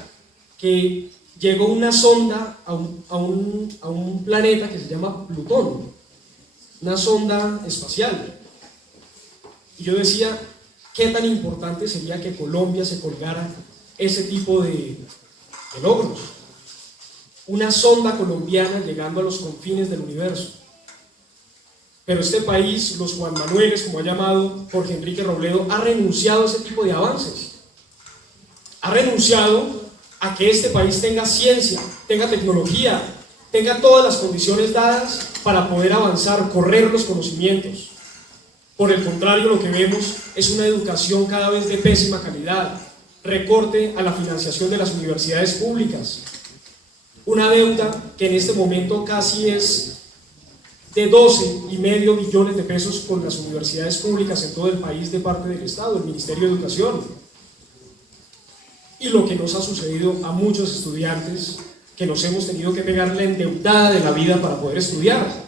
que llegó una sonda a un planeta que se llama Plutón, una sonda espacial. Y yo decía: ¿qué tan importante sería que Colombia se colgara ese tipo de logros? Una sonda colombiana llegando a los confines del universo. Pero este país, los Juan Manueles, como ha llamado Jorge Enrique Robledo, ha renunciado a ese tipo de avances. Ha renunciado a que este país tenga ciencia, tenga tecnología, tenga todas las condiciones dadas para poder avanzar, correr los conocimientos. Por el contrario, lo que vemos es una educación cada vez de pésima calidad, recorte a la financiación de las universidades públicas, una deuda que en este momento casi es de 12,5 billones de pesos con las universidades públicas en todo el país de parte del Estado, el Ministerio de Educación. Y lo que nos ha sucedido a muchos estudiantes, que nos hemos tenido que pegar la endeudada de la vida para poder estudiar,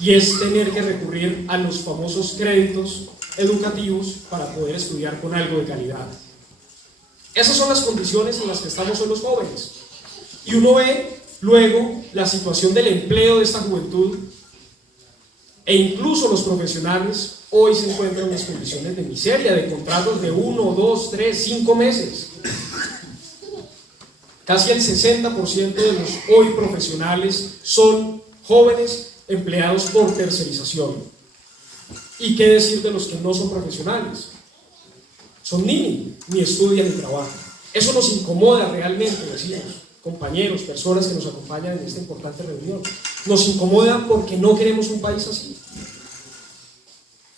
y es tener que recurrir a los famosos créditos educativos para poder estudiar con algo de calidad. Esas son las condiciones en las que estamos hoy los jóvenes. Y uno ve luego la situación del empleo de esta juventud, e incluso los profesionales hoy se encuentran en las condiciones de miseria, de contratos de 1, 2, 3, 5 meses. Casi el 60% de los hoy profesionales son jóvenes empleados por tercerización. ¿Y qué decir de los que no son profesionales? Son ni estudian ni trabajan. Eso nos incomoda realmente, decimos, compañeros, personas que nos acompañan en esta importante reunión. Nos incomoda porque no queremos un país así.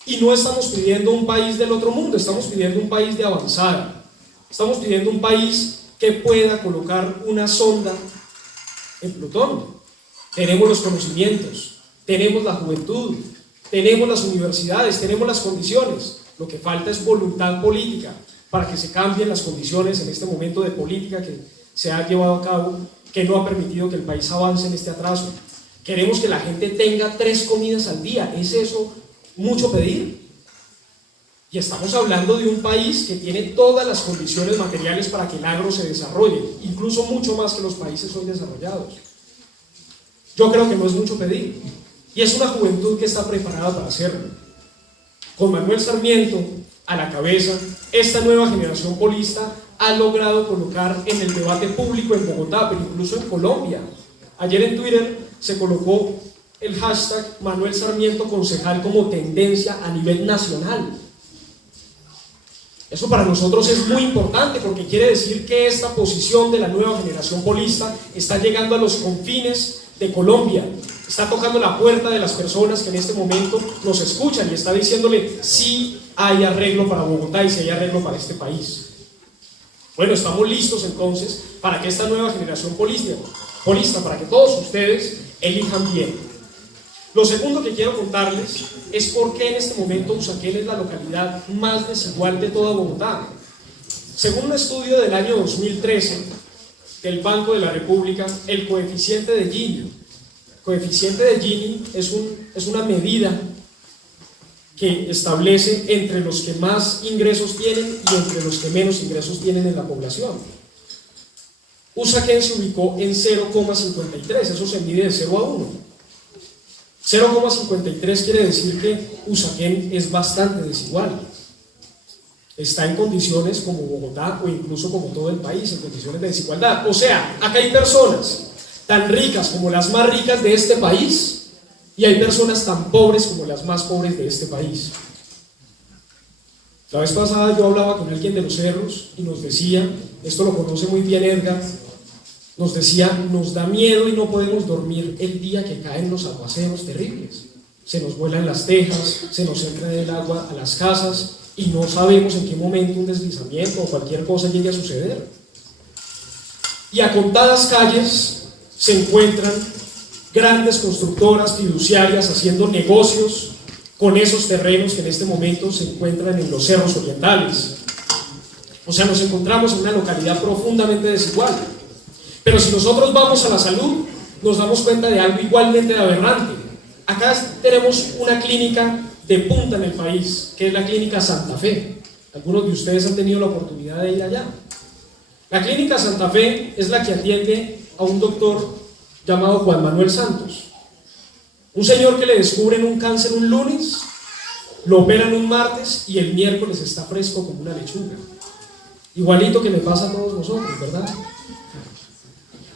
Y no estamos pidiendo un país del otro mundo, estamos pidiendo un país de avanzada. Estamos pidiendo un país que pueda colocar una sonda en Plutón. Tenemos los conocimientos, tenemos la juventud, tenemos las universidades, tenemos las condiciones. Lo que falta es voluntad política para que se cambien las condiciones en este momento de política que se ha llevado a cabo, que no ha permitido que el país avance en este atraso. Queremos que la gente tenga 3 comidas al día. ¿Es eso mucho pedir? Y estamos hablando de un país que tiene todas las condiciones materiales para que el agro se desarrolle, incluso mucho más que los países hoy desarrollados. Yo creo que no es mucho pedir, y es una juventud que está preparada para hacerlo. Con Manuel Sarmiento a la cabeza, esta nueva generación polista ha logrado colocar en el debate público en Bogotá, pero incluso en Colombia. Ayer en Twitter se colocó el hashtag Manuel Sarmiento concejal como tendencia a nivel nacional. Eso para nosotros es muy importante, porque quiere decir que esta posición de la nueva generación polista está llegando a los confines de Colombia, está tocando la puerta de las personas que en este momento nos escuchan y está diciéndole si hay arreglo para Bogotá y si hay arreglo para este país. Bueno, estamos listos entonces para que esta nueva generación polista, para que todos ustedes elijan bien. Lo segundo que quiero contarles es por qué en este momento Usaquén es la localidad más desigual de toda Bogotá. Según un estudio del año 2013 del Banco de la República, el coeficiente de Gini es una medida que establece entre los que más ingresos tienen y entre los que menos ingresos tienen en la población. Usaquén se ubicó en 0,53, eso se mide de 0 a 1. 0,53 quiere decir que Usaquén es bastante desigual. Está en condiciones como Bogotá o incluso como todo el país, en condiciones de desigualdad. O sea, acá hay personas tan ricas como las más ricas de este país y hay personas tan pobres como las más pobres de este país. La vez pasada yo hablaba con alguien de los cerros y nos decía, esto lo conoce muy bien Edgar, nos decía, nos da miedo y no podemos dormir el día que caen los aguaceros terribles. Se nos vuelan las tejas, se nos entra el agua a las casas y no sabemos en qué momento un deslizamiento o cualquier cosa llegue a suceder. Y a contadas calles se encuentran grandes constructoras fiduciarias haciendo negocios con esos terrenos que en este momento se encuentran en los cerros orientales. O sea, nos encontramos en una localidad profundamente desigual. Pero si nosotros vamos a la salud, nos damos cuenta de algo igualmente aberrante. Acá tenemos una clínica de punta en el país, que es la Clínica Santa Fe. Algunos de ustedes han tenido la oportunidad de ir allá. La Clínica Santa Fe es la que atiende a un doctor llamado Juan Manuel Santos. Un señor que le descubren un cáncer un lunes, lo operan un martes y el miércoles está fresco como una lechuga. Igualito que le pasa a todos nosotros, ¿verdad?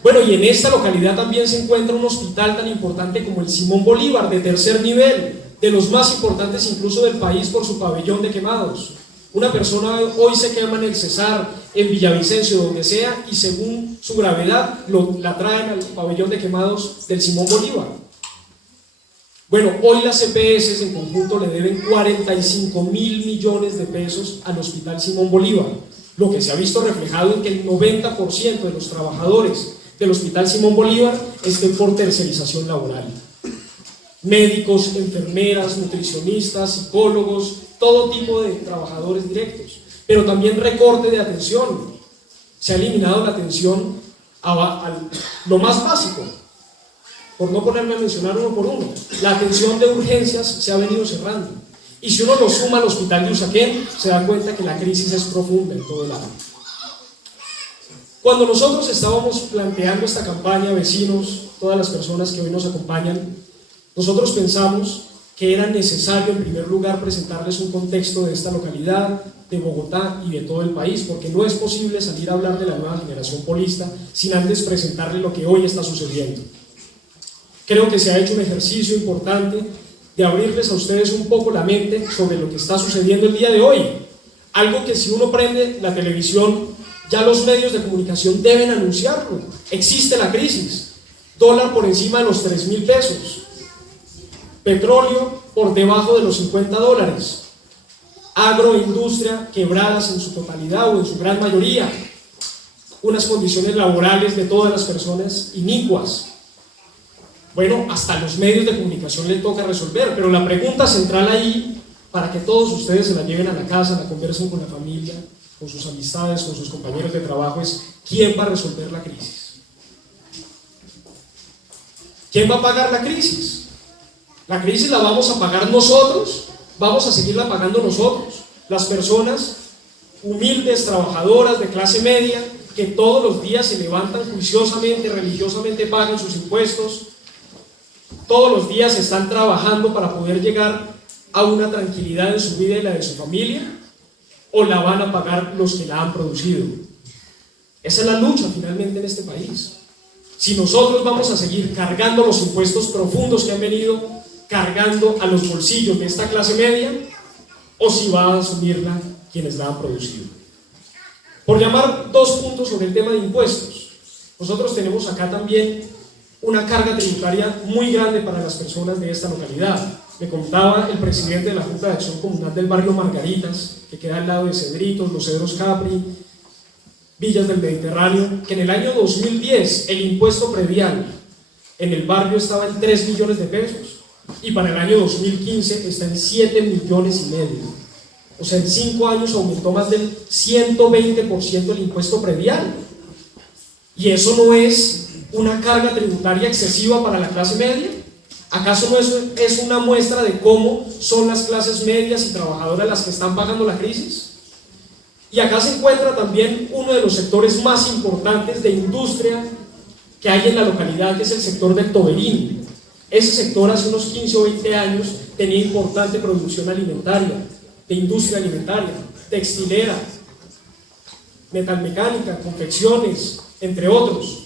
Bueno, y en esta localidad también se encuentra un hospital tan importante como el Simón Bolívar, de tercer nivel, de los más importantes incluso del país por su pabellón de quemados. Una persona hoy se quema en el Cesar, en Villavicencio, donde sea, y según su gravedad la traen al pabellón de quemados del Simón Bolívar. Bueno, hoy las EPS en conjunto le deben 45.000 millones de pesos al Hospital Simón Bolívar, lo que se ha visto reflejado en que el 90% de los trabajadores del Hospital Simón Bolívar estén por tercerización laboral. Médicos, enfermeras, nutricionistas, psicólogos, todo tipo de trabajadores directos, pero también recorte de atención. Se ha eliminado la atención a lo más básico, por no ponerme a mencionar uno por uno. La atención de urgencias se ha venido cerrando, y si uno lo suma al hospital de Usaquén, se da cuenta que la crisis es profunda en todo el ámbito. Cuando nosotros estábamos planteando esta campaña, vecinos, todas las personas que hoy nos acompañan, nosotros pensamos que era necesario en primer lugar presentarles un contexto de esta localidad, de Bogotá y de todo el país, porque no es posible salir a hablar de la nueva generación polista sin antes presentarles lo que hoy está sucediendo. Creo que se ha hecho un ejercicio importante de abrirles a ustedes un poco la mente sobre lo que está sucediendo el día de hoy. Algo que si uno prende la televisión, ya los medios de comunicación deben anunciarlo. Existe la crisis. Dólar por encima de los 3.000 pesos. Petróleo por debajo de los $50. Agroindustria quebradas en su totalidad o en su gran mayoría. Unas condiciones laborales de todas las personas inicuas. Bueno, hasta los medios de comunicación le toca resolver, pero la pregunta central ahí, para que todos ustedes se la lleven a la casa, la conversen con la familia, con sus amistades, con sus compañeros de trabajo, es ¿quién va a resolver la crisis? ¿Quién va a pagar la crisis? La crisis la vamos a pagar nosotros, vamos a seguirla pagando nosotros, las personas humildes, trabajadoras de clase media, que todos los días se levantan juiciosamente, religiosamente, pagan sus impuestos, todos los días están trabajando para poder llegar a una tranquilidad en su vida y la de su familia, o la van a pagar los que la han producido. Esa es la lucha finalmente en este país. Si nosotros vamos a seguir cargando los impuestos profundos que han venido cargando a los bolsillos de esta clase media, o si va a asumirla quienes la han producido. Por llamar dos puntos sobre el tema de impuestos, nosotros tenemos acá también una carga tributaria muy grande para las personas de esta localidad. Me contaba el presidente de la Junta de Acción Comunal del barrio Margaritas, que queda al lado de Cedritos, Los Cedros Capri, Villas del Mediterráneo, que en el año 2010 el impuesto predial en el barrio estaba en 3 millones de pesos y para el año 2015 está en 7 millones y medio. O sea, en 5 años aumentó más del 120% el impuesto predial. ¿Y eso no es una carga tributaria excesiva para la clase media? ¿Acaso no es una muestra de cómo son las clases medias y trabajadoras las que están pagando la crisis? Y acá se encuentra también uno de los sectores más importantes de industria que hay en la localidad, que es el sector del Toberín. Ese sector hace unos 15 o 20 años tenía importante producción alimentaria, de industria alimentaria, textilera, metalmecánica, confecciones, entre otros.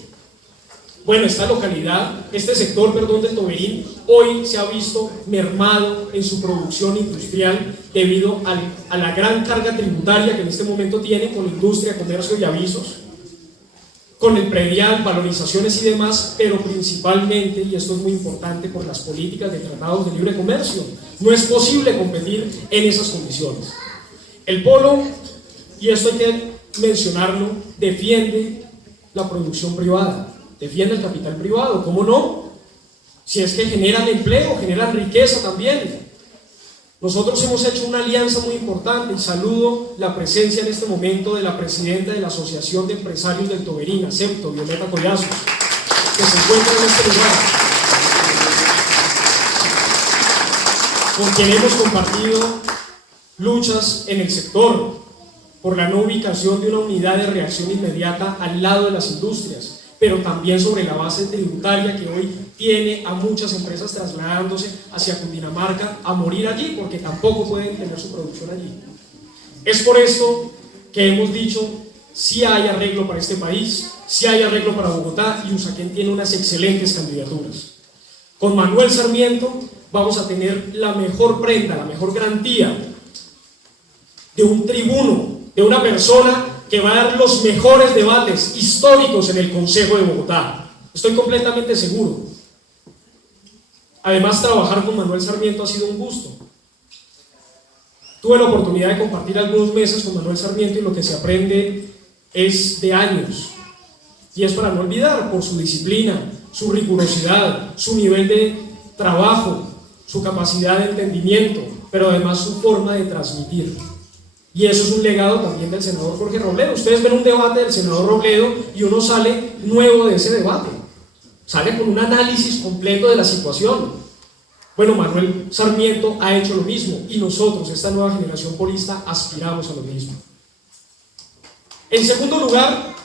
Bueno, esta localidad, este sector, del Toberín, hoy se ha visto mermado en su producción industrial debido a la gran carga tributaria que en este momento tiene con industria, comercio y avisos, con el predial, valorizaciones y demás, pero principalmente, y esto es muy importante, por las políticas de tratados de libre comercio. No es posible competir en esas condiciones. El polo, y esto hay que mencionarlo, defiende la producción privada, defiende el capital privado, ¿cómo no? Si es que generan empleo, generan riqueza también. Nosotros hemos hecho una alianza muy importante y saludo la presencia en este momento de la presidenta de la Asociación de Empresarios del Toberín, ASEPTO, Violeta Collazos, que se encuentra en este lugar, con quien hemos compartido luchas en el sector por la no ubicación de una unidad de reacción inmediata al lado de las industrias, pero también sobre la base tributaria que hoy tiene a muchas empresas trasladándose hacia Cundinamarca a morir allí, porque tampoco pueden tener su producción allí. Es por esto que hemos dicho, sí hay arreglo para este país, sí hay arreglo para Bogotá, y Usaquén tiene unas excelentes candidaturas. Con Manuel Sarmiento vamos a tener la mejor prenda, la mejor garantía de un tribuno, de una persona que va a dar los mejores debates históricos en el Consejo de Bogotá. Estoy completamente seguro. Además, trabajar con Manuel Sarmiento ha sido un gusto. Tuve la oportunidad de compartir algunos meses con Manuel Sarmiento y lo que se aprende es de años. Y es para no olvidar, por su disciplina, su rigurosidad, su nivel de trabajo, su capacidad de entendimiento, pero además su forma de transmitir. Y eso es un legado también del senador Jorge Robledo. Ustedes ven un debate del senador Robledo y uno sale nuevo de ese debate, sale con un análisis completo de la situación. Bueno, Manuel Sarmiento ha hecho lo mismo y nosotros, esta nueva generación polista, aspiramos a lo mismo. En segundo lugar,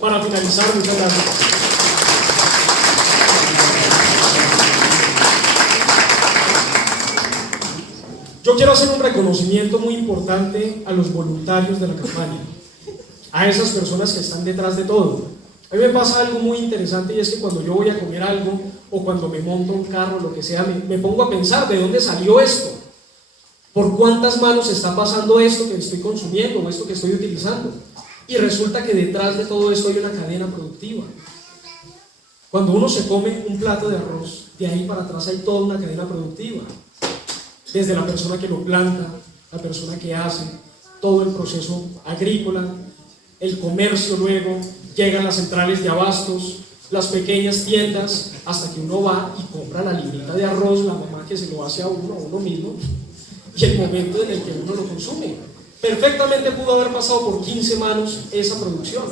para finalizar, muchas gracias. Yo quiero hacer un reconocimiento muy importante a los voluntarios de la campaña, a esas personas que están detrás de todo. A mí me pasa algo muy interesante, y es que cuando yo voy a comer algo o cuando me monto un carro, lo que sea, me pongo a pensar de dónde salió esto, por cuántas manos está pasando esto que estoy consumiendo o esto que estoy utilizando. Y resulta que detrás de todo esto hay una cadena productiva. Cuando uno se come un plato de arroz, de ahí para atrás hay toda una cadena productiva. Desde la persona que lo planta, la persona que hace, todo el proceso agrícola, el comercio luego, llegan las centrales de abastos, las pequeñas tiendas, hasta que uno va y compra la librita de arroz, la mamá que se lo hace a uno mismo, y el momento en el que uno lo consume. Perfectamente pudo haber pasado por 15 manos esa producción,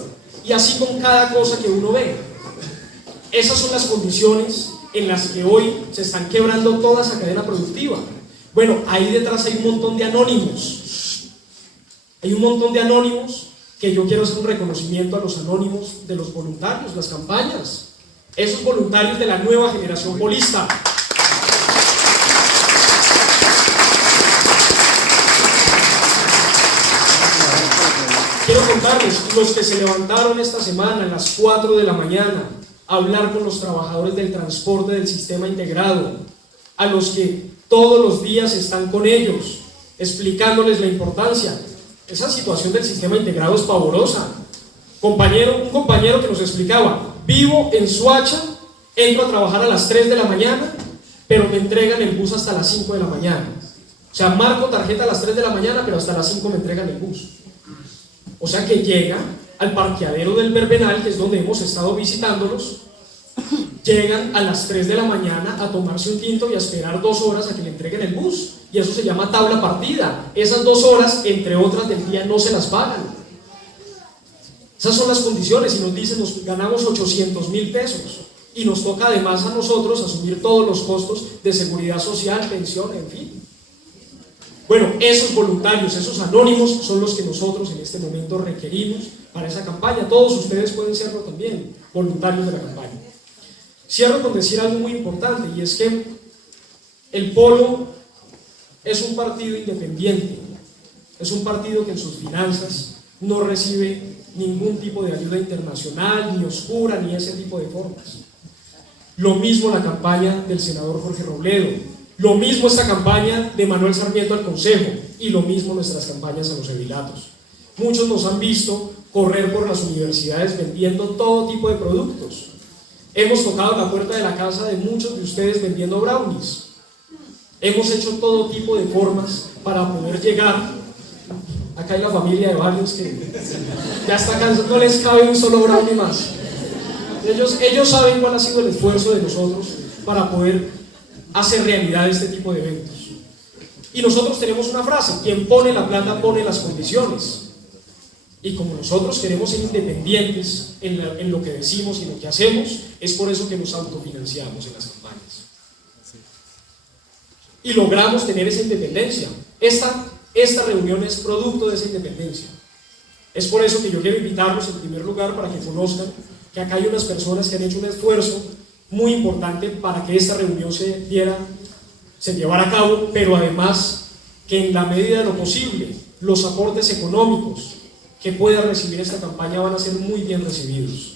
y así con cada cosa que uno ve. Esas son las condiciones en las que hoy se están quebrando toda esa cadena productiva. Bueno, ahí detrás hay un montón de anónimos. Hay un montón de anónimos que yo quiero hacer un reconocimiento a los anónimos de los voluntarios, las campañas. esos voluntarios de la nueva generación polista. Quiero contarles, los que se levantaron esta semana a las 4 de la mañana a hablar con los trabajadores del transporte del sistema integrado, a los que todos los días están con ellos, explicándoles la importancia. Esa situación del sistema integrado es pavorosa. Un compañero que nos explicaba: vivo en Soacha, entro a trabajar a las 3 de la mañana, pero me entregan el bus hasta las 5 de la mañana. O sea, marco tarjeta a las 3 de la mañana, pero hasta las 5 me entregan el bus. O sea que llega al parqueadero del Verbenal, que es donde hemos estado visitándolos, llegan a las 3 de la mañana a tomarse un tinto y a esperar 2 horas a que le entreguen el bus. Y eso se llama tabla partida. Esas 2 horas, entre otras del día, no se las pagan. Esas son las condiciones, y nos dicen: nos ganamos 800.000 pesos. Y nos toca además a nosotros asumir todos los costos de seguridad social, pensión, en fin. Bueno, esos voluntarios, esos anónimos, son los que nosotros en este momento requerimos para esa campaña. Todos ustedes pueden serlo también, voluntarios de la campaña. Cierro con decir algo muy importante, y es que el Polo es un partido independiente, es un partido que en sus finanzas no recibe ningún tipo de ayuda internacional, ni oscura, ni ese tipo de formas. Lo mismo la campaña del senador Jorge Robledo, lo mismo esta campaña de Manuel Sarmiento al Consejo, y lo mismo nuestras campañas a los evilatos. Muchos nos han visto correr por las universidades vendiendo todo tipo de productos. Hemos tocado la puerta de la casa de muchos de ustedes vendiendo brownies. Hemos hecho todo tipo de formas para poder llegar. Acá hay la familia de varios que ya está cansado, no les cabe un solo brownie más. Ellos saben cuál ha sido el esfuerzo de nosotros para poder hacer realidad este tipo de eventos. Y nosotros tenemos una frase: quien pone la plata pone las condiciones. Y como nosotros queremos ser independientes en lo que decimos y en lo que hacemos, es por eso que nos autofinanciamos en las campañas. Y logramos tener esa independencia. Esta reunión es producto de esa independencia. Es por eso que yo quiero invitarlos en primer lugar para que conozcan que acá hay unas personas que han hecho un esfuerzo muy importante para que esta reunión se llevara a cabo, pero además que en la medida de lo posible los aportes económicos que pueda recibir esta campaña van a ser muy bien recibidos.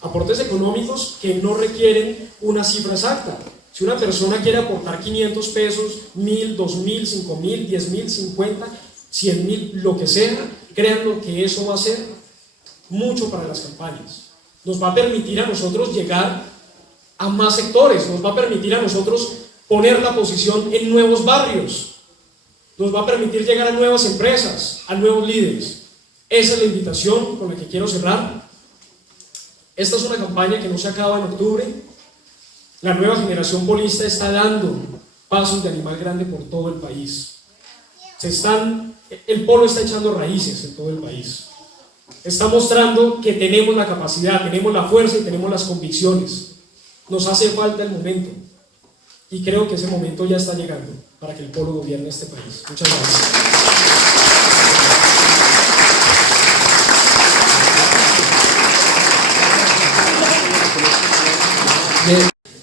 Aportes económicos que no requieren una cifra exacta. Si una persona quiere aportar 500 pesos, 1.000, 2.000, 5.000, 10.000, 50, 100.000, lo que sea, créanlo que eso va a ser mucho para las campañas. Nos va a permitir a nosotros llegar a más sectores, nos va a permitir a nosotros poner la posición en nuevos barrios, nos va a permitir llegar a nuevas empresas, a nuevos líderes. Esa es la invitación con la que quiero cerrar. Esta es una campaña que no se acaba en octubre. La nueva generación polista está dando pasos de animal grande por todo el país. El Polo está echando raíces en todo el país. Está mostrando que tenemos la capacidad, tenemos la fuerza y tenemos las convicciones. Nos hace falta el momento, y creo que ese momento ya está llegando para que el Polo gobierne este país. Muchas gracias.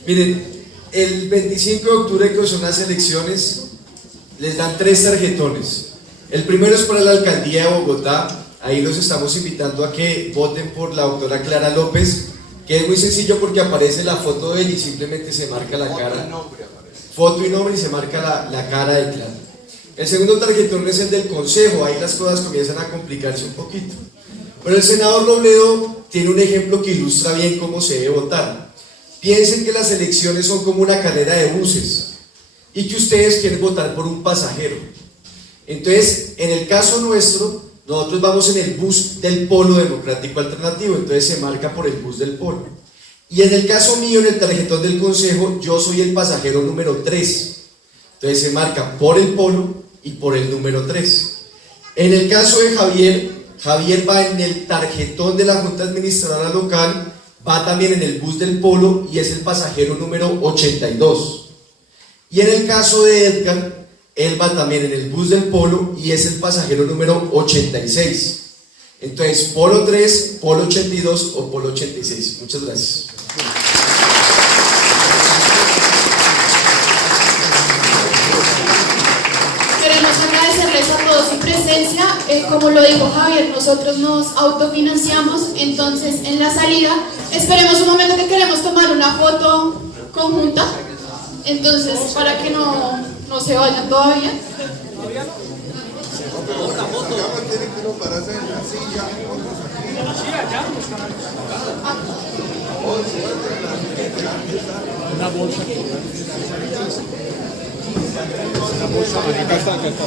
Miren, el 25 de octubre, que son las elecciones, les dan 3 tarjetones. El primero es para la alcaldía de Bogotá. Ahí los estamos invitando a que voten por la doctora Clara López, que es muy sencillo porque aparece la foto de él y simplemente se marca la cara. Foto y nombre, y se marca la cara de Clara. El segundo tarjetón es el del Consejo. Ahí las cosas comienzan a complicarse un poquito. Pero el senador Robledo tiene un ejemplo que ilustra bien cómo se debe votar. Piensen que las elecciones son como una carrera de buses y que ustedes quieren votar por un pasajero. Entonces, en el caso nuestro, nosotros vamos en el bus del Polo Democrático Alternativo, entonces se marca por el bus del Polo. Y en el caso mío, en el tarjetón del Consejo, yo soy el pasajero número 3. Entonces se marca por el Polo y por el número 3. En el caso de Javier va en el tarjetón de la Junta Administradora Local, va también en el bus del Polo y es el pasajero número 82. Y en el caso de Edgar, él va también en el bus del Polo y es el pasajero número 86. Entonces, Polo 3, Polo 82 o Polo 86. Muchas gracias. Queremos agradecerles a todos su presencia. Como lo dijo Javier, nosotros nos autofinanciamos, entonces en la salida esperemos un momento que queremos tomar una foto conjunta, entonces para que no se vayan todavía. Acá está.